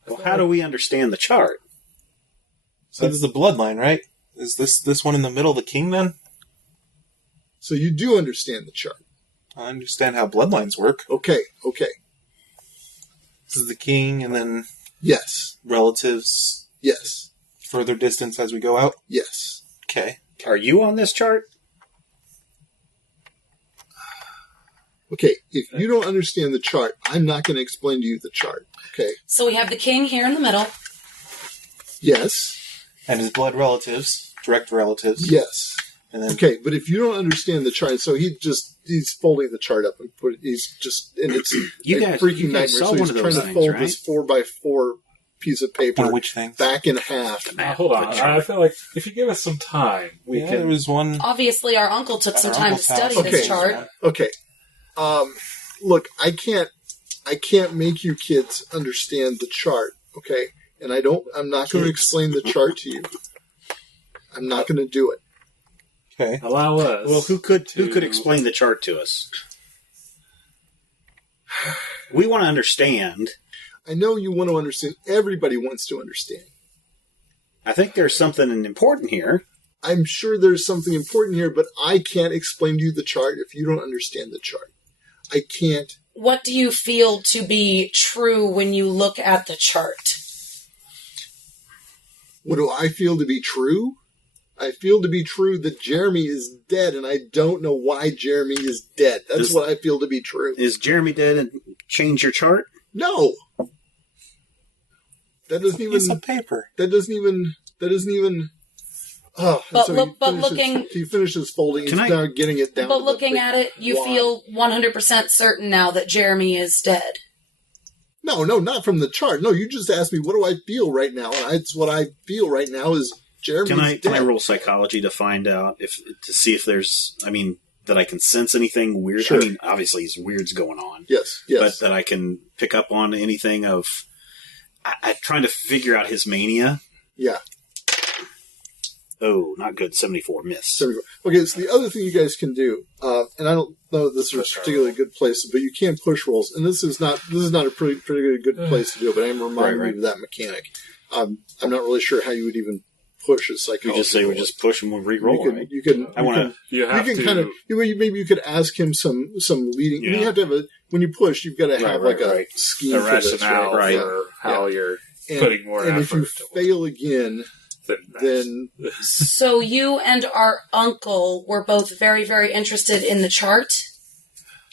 Well, how do we understand the chart? So this is the bloodline, right? Is this one in the middle, the king, then? So you do understand the chart. I understand how bloodlines work. Okay. Okay. This is the king, and then Yes. relatives, Yes. further distance as we go out. Yes. Okay. Are you on this chart? Okay. If you don't understand the chart, I'm not going to explain to you the chart. Okay. So we have the king here in the middle. Yes. And his blood relatives, direct relatives. Yes. And then Okay, but if you don't understand the chart, so he's folding the chart up and and it's You a guys- freaking you guys nightmare. saw So he's one of trying those to things, fold right? this 4x4 piece of paper on which thing? back in half. Now, hold on. I feel like if you give us some time, we Yeah, can. there was one. Obviously, our uncle took some Our time to uncle's house. study Okay. this chart. Okay. Look, I can't make you kids understand the chart, okay? And I'm not going to explain the chart to you. I'm not going to do it. Okay. Allow us. Well, who could explain the chart to us? We want to understand. I know you want to understand. Everybody wants to understand. I think there's something important here. I'm sure there's something important here, but I can't explain to you the chart if you don't understand the chart. I can't. What do you feel to be true when you look at the chart? What do I feel to be true? I feel to be true that Jeremy is dead, and I don't know why Jeremy is dead. That's what I feel to be true. Is Jeremy dead and change your chart? No. That doesn't even. Piece of paper. That doesn't even. Oh, But so looking- he finishes folding. He's Can I- now getting it down. But to the looking big at it, you wad. feel 100% certain now that Jeremy is dead. No, not from the chart. No, you just asked me what do I feel right now, and it's what I feel right now is Jeremy's Can dead. I roll psychology to find out to see if there's that I can sense anything weird? Sure. I mean, obviously, his weird's going on. Yes. But that I can pick up on anything of. I'm trying to figure out his mania. Yeah. Oh, not good. 74 miss. Okay, so the other thing you guys can do, and I don't know if this is a particularly good place, but you can push rolls, and this is not a pretty good place to do it, but I am reminding Right. you of that mechanic. I'm not really sure how you would even push a psychology. You just say we roll. just push and we'll re-roll, You can, right? you can, I want to. You you have can to. kind of maybe you could ask him some leading. Yeah. You have to have when you push, you've got to have Right, like a right. scheme the for this, rationale right? for how you're And, putting more and effort. if you fail again, then So you and our uncle were both very, very interested in the chart?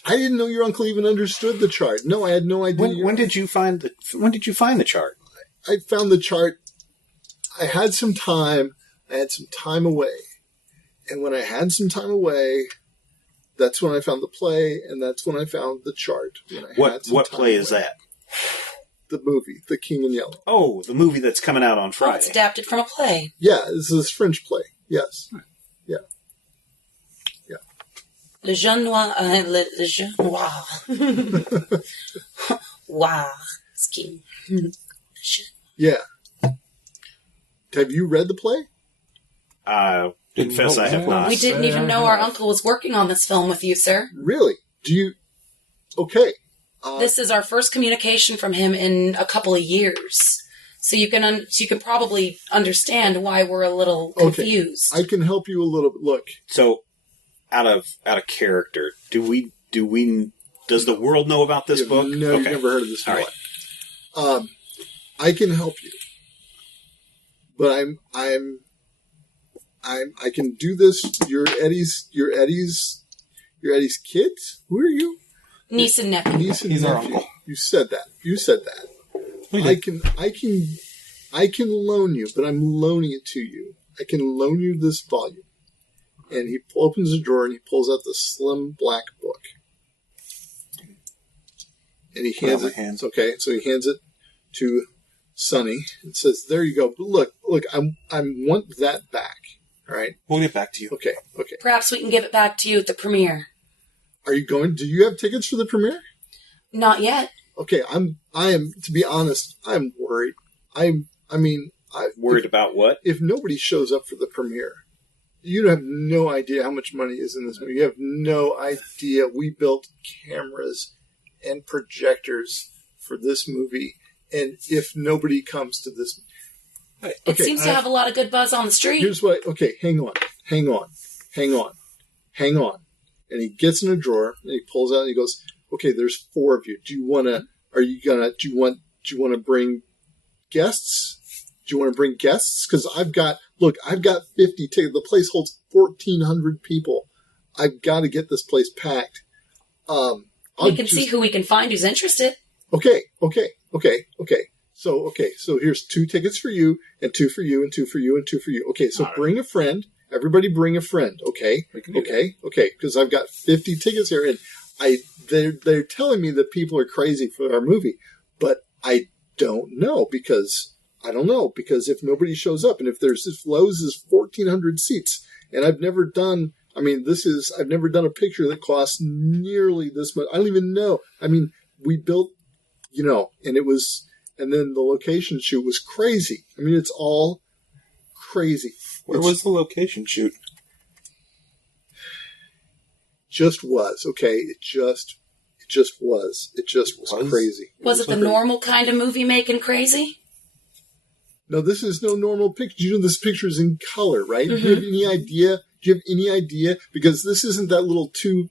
I didn't know your uncle even understood the chart. No, I had no idea. When did you find the chart? I found the chart. I had some time. I had some time away. And when I had some time away, that's when I found the play, and that's when I found the chart. What play is that? The movie, The King in Yellow. Oh, the movie that's coming out on Friday. Oh, it's adapted from a play. Yeah, this is a French play. Yes. Yeah. Yeah. Le Jeune Noir. Le Jeune Noir. Wow. Ski. Yeah. Have you read the play? Confess I have not. We didn't even know our uncle was working on this film with you, sir. Really? Do you? Okay. This is our first communication from him in a couple of years. So you can probably understand why we're a little confused. I can help you a little bit. Look. So, out of character, does the world know about this book? No, you've never heard of this book. All right. I can help you, but I can do this. You're Eddie's kids. Who are you? Niece and nephew. He's our uncle. You said that. I can loan you, but I'm loaning it to you. I can loan you this volume. And he opens the drawer and he pulls out the slim black book. And he hands it. Okay, so he hands it to Sonny and says, "There you go. But look, I want that back. All right, we'll get back to you. Okay. Perhaps we can give it back to you at the premiere." Are you going? Do you have tickets for the premiere? Not yet. Okay, I am. To be honest, I'm worried. Worried about what? If nobody shows up for the premiere, you have no idea how much money is in this movie. You have no idea. We built cameras and projectors for this movie, and if nobody comes to this, it seems to have a lot of good buzz on the street. Here's what. Okay, hang on. And he gets in a drawer and he pulls out and he goes, "Okay, there's 4 of you. Do you want to bring guests? Do you want to bring guests? Because I've got 50 tickets. The place holds 1,400 people. I've got to get this place packed. We can see who we can find who's interested." Okay. So here's 2 tickets for you, and 2 for you, and 2 for you, and 2 for you. Okay, so bring a friend. Everybody bring a friend, okay? Okay, because I've got 50 tickets here, and they're telling me that people are crazy for our movie, but I don't know because if nobody shows up, and if Lowe's is 1,400 seats, and I've never done a picture that costs nearly this much. I don't even know. I mean, we built, and then the location shoot was crazy. I mean, it's all crazy. Where was the location shoot? Just was, okay? It just was. It just was crazy. Was it the normal kind of movie making crazy? No, this is no normal picture. You know, this picture is in color, right? Mm-hmm. Do you have any idea? Because this isn't that little two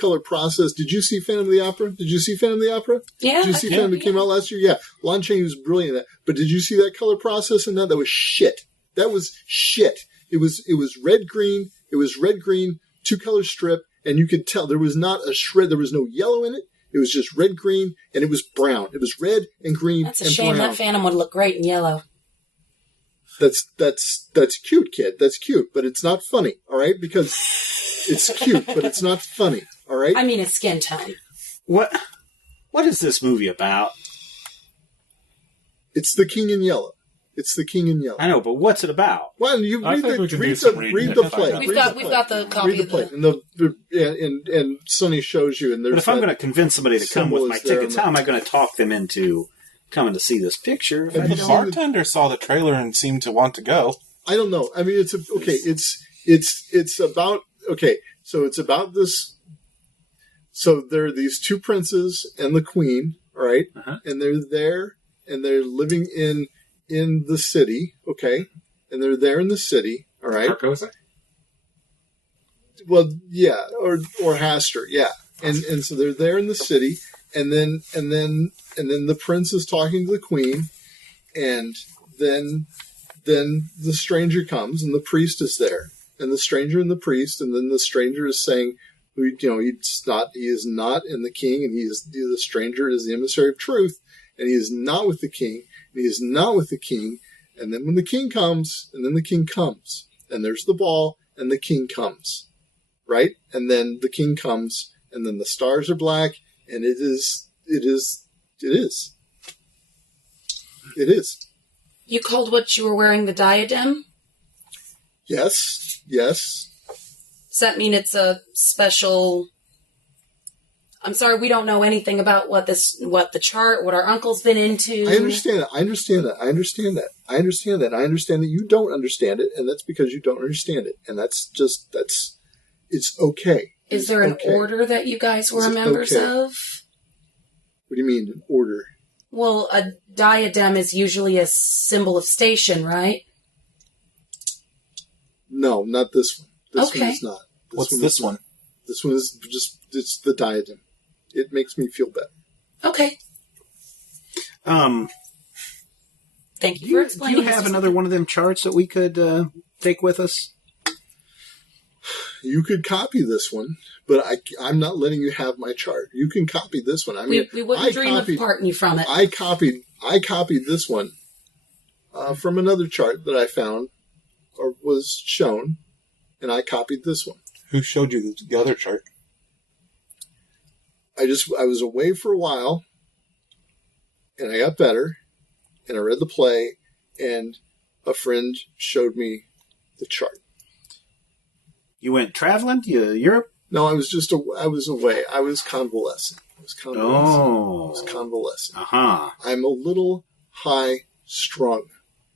color process. Did you see Phantom of the Opera? Yeah. Did you see Phantom that came out last year? Yeah. Lon Chaney was brilliant in that. But did you see that color process in that? That was shit. It was red green. It was red green, 2-color strip, and you could tell there was not a shred. There was no yellow in it. It was just red, green, and it was brown. It was red and green. That's a shame. That Phantom would look great in yellow. That's cute, kid. That's cute, but it's not funny. All right, because it's cute, but it's not funny. All right. I mean, it's skin tone. What is this movie about? It's The King in Yellow. I know, but what's it about? Well, you read the play. We've got the copy of the play, and Sonny shows you. And but if I'm going to convince somebody to come with my tickets, how am I going to talk them into coming to see this picture? The bartender saw the trailer and seemed to want to go. I don't know. I mean, it's about So it's about this. So there are these 2 princes and the queen, all right, and they're there and they're living in the city, okay? And they're there in the city, all right? Carcosa? Well, yeah, or Hastur, yeah. And so they're there in the city, and then the prince is talking to the queen, and then the stranger comes, and the priest is there, and the stranger and the priest, and then the stranger is saying, He is not in the king, and the stranger is the emissary of truth, and he is not with the king, and he is not with the king. And then when the king comes, and then the king comes, and there's the ball, and the king comes, right? And then the king comes, and then the stars are black, and it is. You called what you were wearing the diadem? Yes. Does that mean it's a special... I'm sorry, we don't know anything about what the chart, what our uncle's been into. I understand that. I understand that you don't understand it, and that's because you don't understand it. And it's okay. Is there an order that you guys were members of? What do you mean, an order? Well, a diadem is usually a symbol of station, right? No, not this one. This Okay. one is not. What's this one? This one is just, it's the diadem. It makes me feel better. Okay. Thank you for Do explaining. you have another one of them charts that we could take with us? You could copy this one, but I'm not letting you have my chart. You can copy this one. I mean, we wouldn't dream of parting you from it. I copied this one from another chart that I found or was shown, and I copied this one. Who showed you the other chart? I was away for a while, and I got better, and I read the play, and a friend showed me the chart. You went traveling to Europe? No, I was away. I was convalescing. I was convalescing. Uh-huh. I'm a little high strung.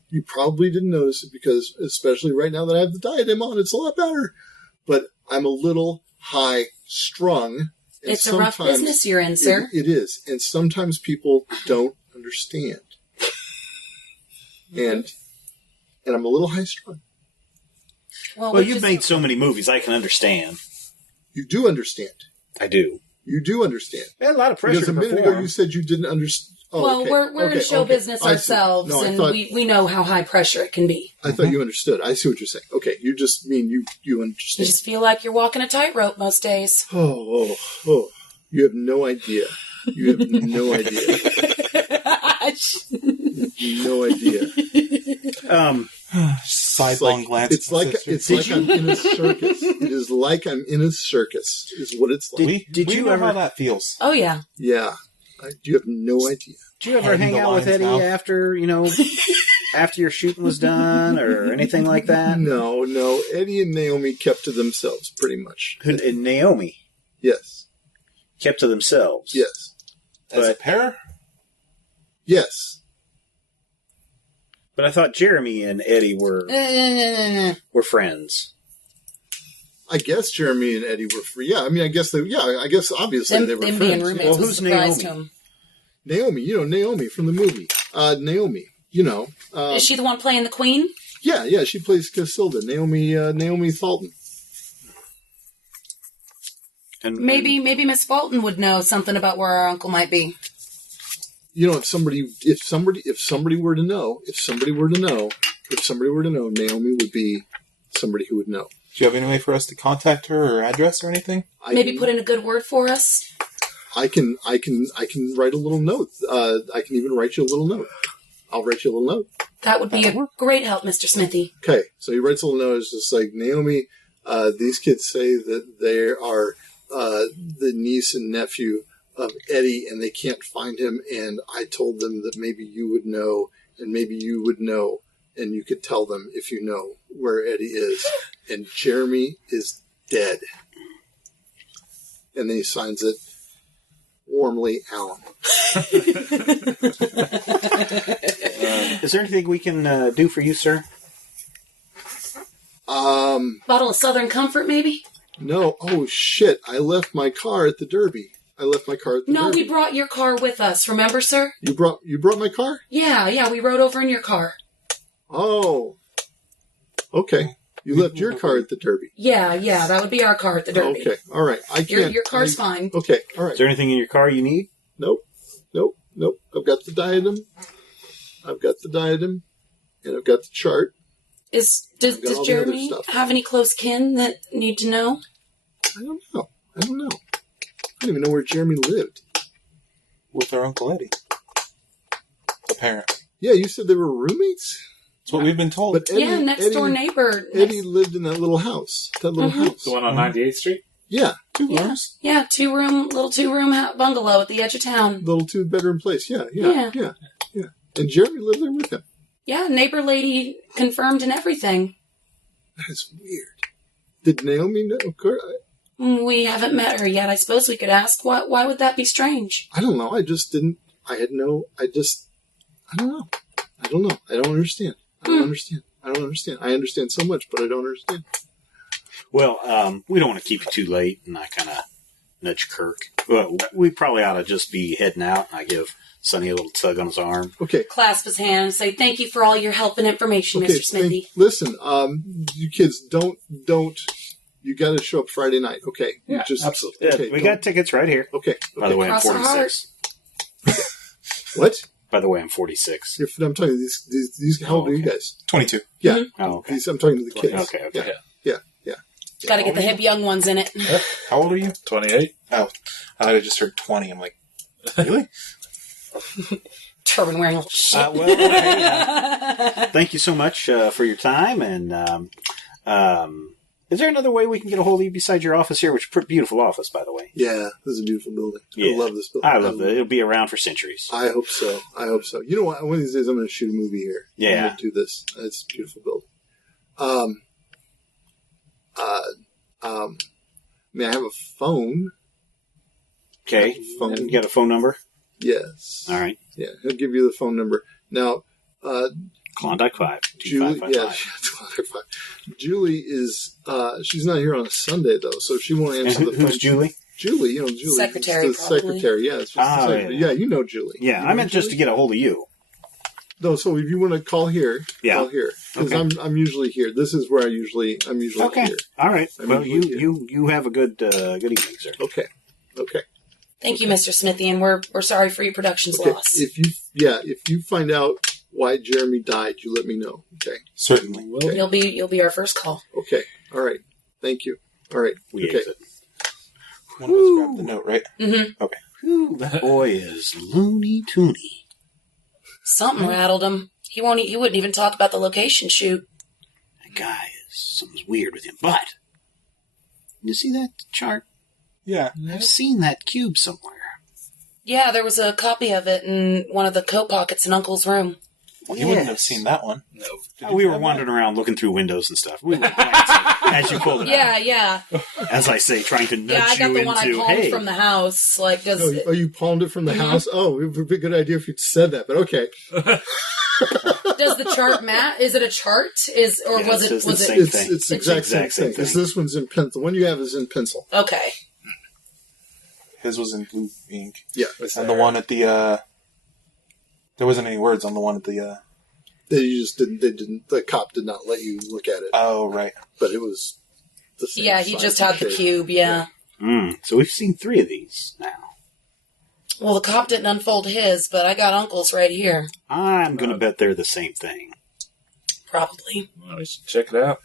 You probably didn't notice it because, especially right now that I have the diadem on, it's a lot better. But I'm a little high strung. It's a rough business you're in, sir. It is. And sometimes people don't understand. And I'm a little high strung. Well, you've made so many movies, I can understand. You do understand. I do. You do understand. I had a lot of pressure Because a minute ago you said you didn't understand. Oh, well, okay. we're in show business ourselves, and we know how high pressure it can be. I thought you understood. I see what you're saying. Okay, you just mean you You understand. just feel like you're walking a tightrope most days. Oh. You have no idea. You have no idea. No idea. Sidelong glance. It's like I'm in a circus. It is like I'm in a circus. Is what it's like. Did you know how that feels? Oh yeah. Yeah. You have no idea. Did you ever hang out with Eddie after your shooting was done or anything like that? No. Eddie and Naomi kept to themselves pretty much. And Naomi? Yes. Kept to themselves? Yes. As a pair? Yes. But I thought Jeremy and Eddie were friends. I guess Jeremy and Eddie were free. Yeah, I mean, I guess obviously they were friends. Being roommates Well, was who's a surprise Naomi? to him. Naomi, Naomi from the movie. Naomi, Is she the one playing the queen? Yeah, she plays Casilda. Naomi Thalton. And Maybe Miss Fulton would know something about where our uncle might be. If somebody were to know, Naomi would be somebody who would know. Do you have any way for us to contact her or address or anything? Maybe put in a good word for us. I can write a little note. I can even write you a little note. I'll write you a little note. That would be a great help, Mr. Smithy. Okay, so he writes a little note. It's just like, Naomi, these kids say that they are the niece and nephew of Eddie, and they can't find him. And I told them that maybe you would know, and maybe you would know, and you could tell them if you know where Eddie is. And Jeremy is dead. And then he signs it, warmly, Alan. is there anything we can do for you, sir? Bottle of Southern Comfort, maybe? No. Oh, shit. I left my car at the Derby. No, we brought your car with us. Remember, sir? You brought my car? Yeah. We rode over in your car. Oh. Okay. You left your car at the Derby. Yeah. That would be our car at the Derby. Okay. All right. I can't. Your car's fine. Okay. All right. Is there anything in your car you need? Nope. I've got the diadem. And I've got the chart. Does Jeremy have any close kin that need to know? I don't know. I don't know. I don't even know where Jeremy lived. With our Uncle Eddie. Apparently. Yeah, you said they were roommates? That's what we've been told. But Eddie, next door neighbor. Eddie lived in that little house. That little house. The one on 98th Street? Yeah. 2 rooms. Yeah, little two-room bungalow at the edge of town. Little 2-bedroom place. Yeah. And Jeremy lived there with him. Yeah, neighbor lady confirmed and everything. That is weird. Did Naomi know? We haven't met her yet. I suppose we could ask. Why would that be strange? I don't know. I just didn't. I don't know. I don't know. I don't understand. I don't understand. I understand so much, but I don't understand. Well, we don't want to keep you too late, and I kind of nudge Kirk. Well, we probably ought to just be heading out, and I give Sonny a little tug on his arm. Okay. Clasp his hand and say, thank you for all your help and information, Mr. Smithy. Listen, you kids, don't. You got to show up Friday night, okay? Yeah, absolutely. Okay, we got tickets right here. Okay. By the way, I'm Cross our 46. What? By the way, I'm 46. I'm talking to these. How old are you guys? 22. Yeah. Oh, okay. I'm talking to the kids. Okay. Yeah. Got to get the hip young ones in it. How old are you? 28. Oh, I just heard 20. I'm like, really? Turban wearing little shit. Thank you so much for your time. And is there another way we can get a hold of you besides your office here, which is a pretty beautiful office, by the way? Yeah, this is a beautiful building. Yeah. I love this building. I love it. It'll be around for centuries. I hope so. You know what? One of these days I'm going to shoot a movie here. Yeah. I'm going to do this. It's a beautiful building. May I have a phone? Okay. Phone. You got a phone number? Yes. All right. Yeah, he'll give you the phone number. Now, Klondike 5. Julie, 2555. Klondike 5. Julie is, she's not here on a Sunday, though, so she won't answer the phone. Who's Julie? Julie, Julie. Secretary, the probably. secretary, yeah. It's just the secretary. Yeah, you know Julie. Yeah, You I know meant just to Julie? get a hold of you. No, so if you want to call here, Yeah. call here. Because Okay. I'm usually here. This is where I'm usually Okay. here. All right. I'm Well, usually here. you have a good evening, sir. Okay. Thank you, Mr. Smithy, and we're sorry for your production's Okay. loss. If you find out why Jeremy died, you let me know. Okay. Certainly. Okay. You'll be our first call. Okay. All right. Thank you. All right. We okay. exit. One of us grabbed the note, right? Mm-hmm. Okay. Whew, that boy is loony toony. Something rattled him. He wouldn't even talk about the location shoot. That guy something's weird with him. But you see that chart? Yeah. I've seen that cube somewhere. Yeah, there was a copy of it in one of the coat pockets in Uncle's room. Well, you wouldn't have seen that one. No. We were wandering around looking through windows and stuff. We were glancing as you pulled it out. Yeah. As I say, trying to nudge Yeah, I got you the one I into, palmed hey. from the house. Like, does Oh, you palmed it from the house? Oh, it would be a good idea if you'd said that, but okay. does the chart match? Is it a chart? Yeah, Was it it? says the Was same it? thing. It's the exact same thing. Because this one's in pencil. The one you have is in pencil. Okay. His was in blue ink. Yeah. And the one at the, there wasn't any words on the one at the, The cop did not let you look at it. oh, right. But it was the same Yeah, he size just and had the shape. cube. Yeah. So we've seen 3 of these now. Well, the cop didn't unfold his, but I got Uncle's right here. I'm going to bet they're the same thing. Probably. Well, we should check it out.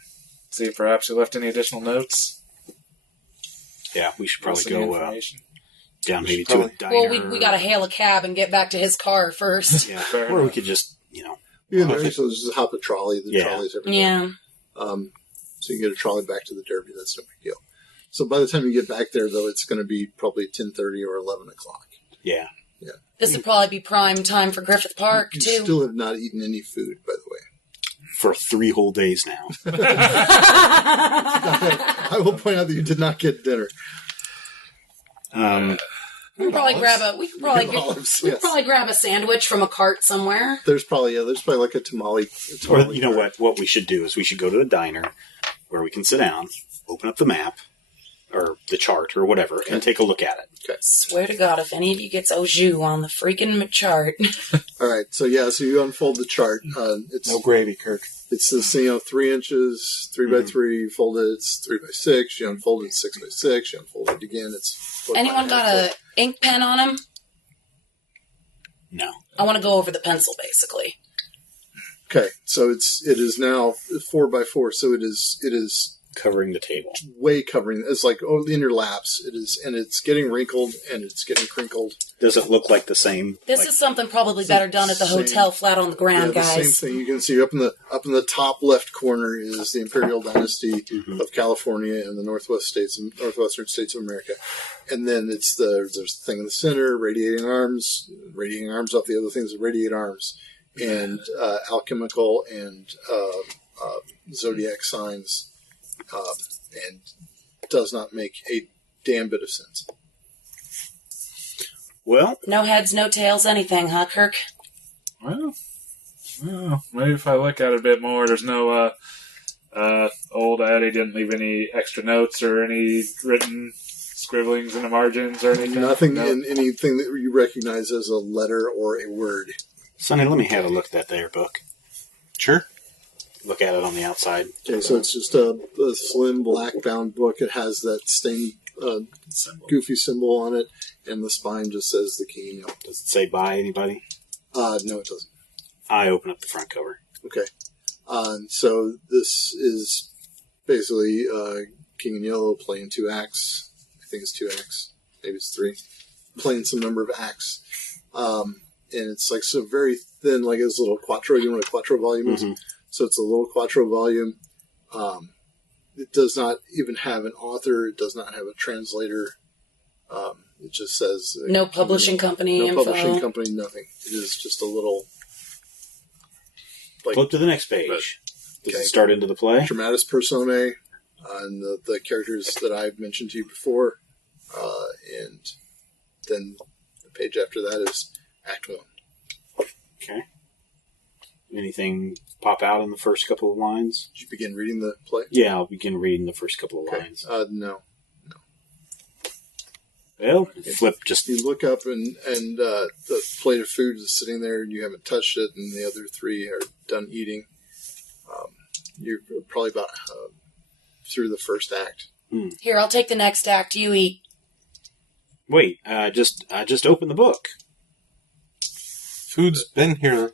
See if perhaps he left any additional notes. Yeah, we should probably Some go information. down maybe should to a diner. Well, we got to hail a cab and get back to his car first. Yeah, Fair or we enough. could just, You can actually just hop a trolley. The trolley's everywhere. Yeah. So you can get a trolley back to the Derby. That's no big deal. So by the time you get back there, though, it's going to be probably 10:30 or 11 o'clock. yeah. This would probably be prime time for Griffith Park, You too. still have not eaten any food, by the way. For 3 whole days now. I will point out that you did not get dinner. We could probably grab Olives, yes. a sandwich from a cart somewhere. There's probably like a tamale. Or, you know what we should do is we should go to a diner where we can sit down, open up the map, or the chart, or whatever, and take a look at it. Swear to God, if any of you gets au jus on the freaking chart. All right, so you unfold the chart. It's No gravy, Kirk. It's this 3 inches, 3 by 3. You fold it. It's 3 by 6. You unfold it. 6 by 6. You unfold it again. It's 4 by Anyone got half. a ink pen on him? No. I want to go over the pencil, basically. Okay, so it is now 4 by 4. So it is covering the table. Way covering. It's like in your laps. It is, and it's getting wrinkled and it's getting crinkled. Does it look like the same? This is something probably better done at the hotel, flat on the ground, the guys. same thing. You can see up in the top left corner is the Imperial Dynasty of California and the northwestern states of America, and then there's a thing in the center, radiating arms off the other things that radiate arms, and alchemical and zodiac signs, and does not make a damn bit of sense. Well, No heads, no tails, anything, huh, Kirk? Well, maybe if I look at it a bit more, there's no old Eddie didn't leave any extra notes or any written scribblings in the margins or anything. Nothing in anything that you recognize as a letter or a word. Sonny, let me have a look at that there book. Sure. Look at it on the outside. Okay, so it's just a slim black-bound book. It has that stained, goofy symbol on it, and the spine just says the King. Does it say by anybody? No, it doesn't. I open up the front cover. Okay. So this is basically King in Yellow playing 2 acts. I think it's 2 acts. Maybe it's 3. Playing some number of acts. And it's like so very thin, like it's a little quattro. You know what a quattro volume is? So it's a little quattro volume. It does not even have an author. It does not have a translator. It just says... No publishing company No info. publishing company, nothing. It is just a little... Flip to the next page. Does Okay. it start into the play? Dramatis Personae, and the characters that I've mentioned to you before. And then the page after that is Act 1. Okay. Anything pop out in the first couple of lines? Did you begin reading the play? Yeah, I'll begin reading the first couple of Okay. lines. No. Well, flip just... You look up and the plate of food is sitting there and you haven't touched it, and the other 3 are done eating. You're probably about through the first act. Here, I'll take the next act. You eat. Wait, I just opened the book. Food's been here.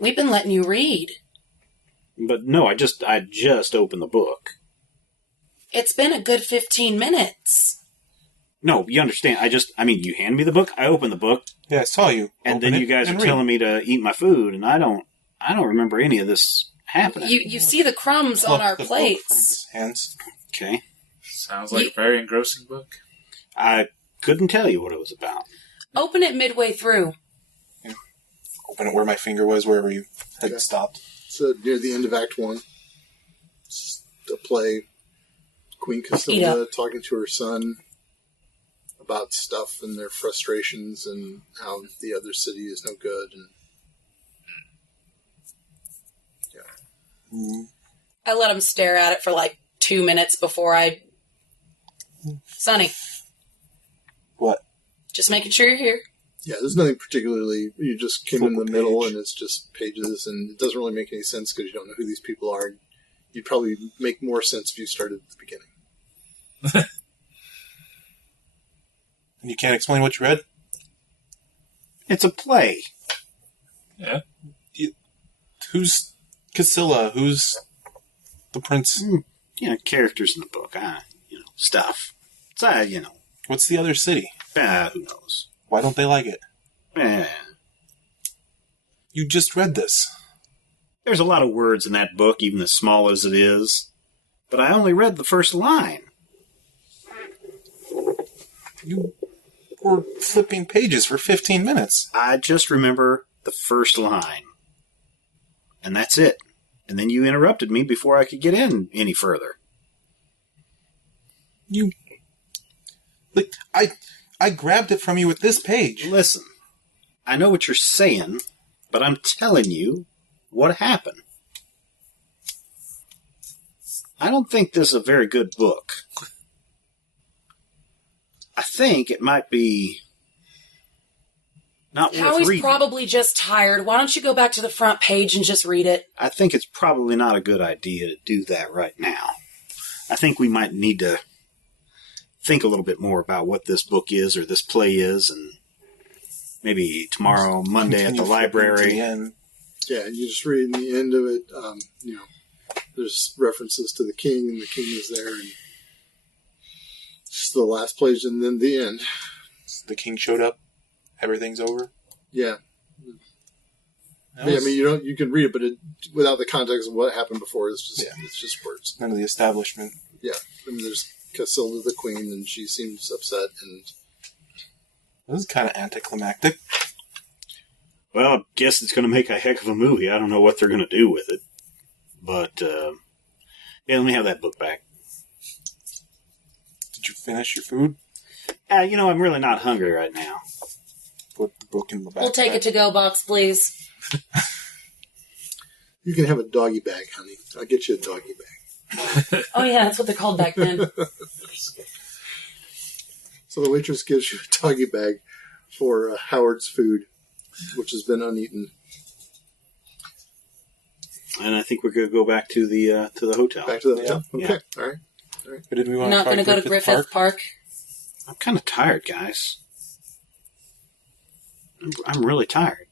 We've been letting you read. But no, I just opened the book. It's been a good 15 minutes. No, you understand. You hand me the book, I opened the book, Yeah, I saw you. and Open then it you guys are and read. telling me to eat my food, and I don't remember any of this happening. You see the crumbs on Pluck our the book from plates. his hands. Okay. Sounds like a very engrossing book. I couldn't tell you what it was about. Open it midway through. Open it where my finger was, wherever you had Okay. stopped. So near the end of Act 1, it's the play, Queen Eat Casilda talking to her son about stuff and their frustrations and how the other city is no good. And I let him stare at it for like 2 minutes before I... Sonny, What? just making sure you're here. yeah, there's nothing particularly. You just came in the Flip a middle, page. and it's just pages, and it doesn't really make any sense because you don't know who these people are. You'd probably make more sense if you started at the beginning. And you can't explain what you read? It's a play. Yeah. Who's Casilla? Who's the prince? Characters in the book. Stuff. So, What's the other city? who knows? Why don't they like it? Eh. You just read this. There's a lot of words in that book, even as small as it is. But I only read the first line. You were flipping pages for 15 minutes. I just remember the first line. And that's it. And then you interrupted me before I could get in any further. I grabbed it from you with this page. Listen, I know what you're saying, but I'm telling you what happened. I don't think this is a very good book. I think it might be not worth Howie's reading. probably just tired. Why don't you go back to the front page and just read it? I think it's probably not a good idea to do that right now. I think we might need to think a little bit more about what this book is or this play is, and maybe tomorrow, Monday at the Continue flipping to library. the end. Yeah, you just read in the end of it. there's references to the king, and the king is there, and it's the last page, and then the end. The king showed up. Everything's over. Yeah. I mean, you can read it, but without the context of what happened before, it's just words. None of the establishment. Yeah, and there's Casilda the queen, and she seems upset, and this is kind of anticlimactic. Well, I guess it's going to make a heck of a movie. I don't know what they're going to do with it, but yeah, let me have that book back. Did you finish your food? I'm really not hungry right now. Put the book in the back. We'll take a to-go box, please. you can have a doggy bag, honey. I'll get you a doggy bag. Oh, yeah, that's what they're called back then. So the waitress gives you a doggy bag for Howard's food, which has been uneaten. And I think we're going to go back to the hotel. Back to the hotel? Yeah. Okay, all right. But did we want Not going to go to Griffith Park? I'm kind of tired, guys. I'm really tired.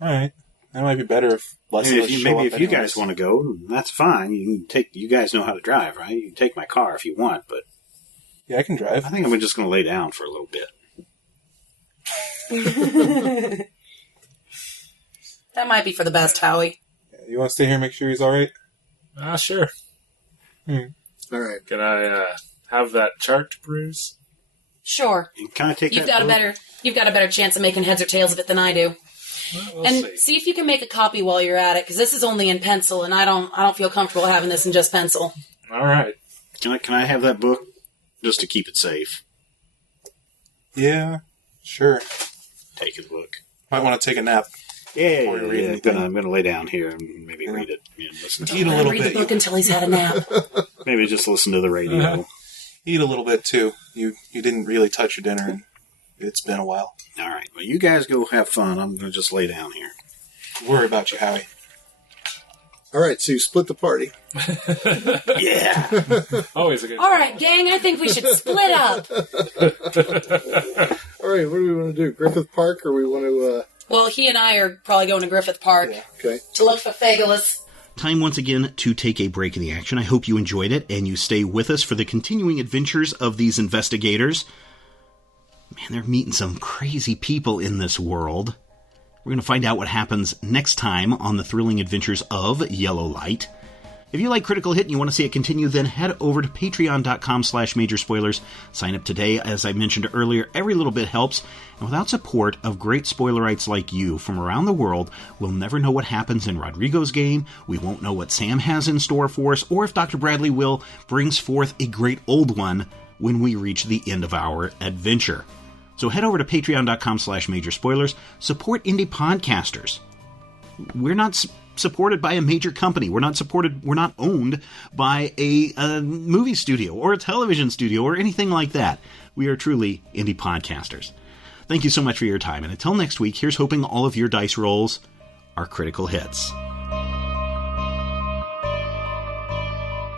All right. That might be better if less of us show up. Maybe if you guys want to go, that's fine. You guys know how to drive, right? You can take my car if you want, but yeah, I can drive. I think I'm just going to lay down for a little bit. That might be for the best, Howie. You want to stay here and make sure he's all right? Sure. All right. Can I have that chart, Bruce? Sure. And can I take You've that got book? you've got a better chance of making heads or tails of it than I do. Well, we'll And see if you can make a copy while you're at it, because this is only in pencil, and I don't feel comfortable having this in just pencil. All right. Can I have that book just to keep it safe? Yeah, sure. Take the book. Might want to take a nap. Yeah, Before you read anything. I'm gonna lay down here and maybe read it and listen to Eat a little Read bit. the book until he's had a nap. maybe just listen to the radio. Eat a little bit too. You didn't really touch your dinner, and it's been a while. All right. Well, you guys go have fun. I'm gonna just lay down here. Worry about you, Howie. All right, so you split the party. Yeah. Always a good. All right, gang, I think we should split up. All right, what do we want to do? Griffith Park, or we want to... Well, he and I are probably going to Griffith Park Okay. to look for Fagalus. Time once again to take a break in the action. I hope you enjoyed it and you stay with us for the continuing adventures of these investigators. Man, they're meeting some crazy people in this world. We're going to find out what happens next time on the thrilling adventures of Yellow Light. If you like Critical Hit and you want to see it continue, then head over to patreon.com/majorspoilers. Sign up today. As I mentioned earlier, every little bit helps. And without support of great spoilerites like you from around the world, we'll never know what happens in Rodrigo's game, we won't know what Sam has in store for us, or if Dr. Bradley Will brings forth a great old one when we reach the end of our adventure. So head over to patreon.com/majorspoilers. Support indie podcasters. We're not supported by a major company. We're not owned by a movie studio or a television studio or anything like that. We are truly indie podcasters. Thank you so much for your time. And until next week, here's hoping all of your dice rolls are critical hits.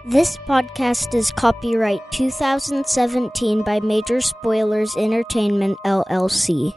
This podcast is copyright 2017 by Major Spoilers Entertainment, LLC.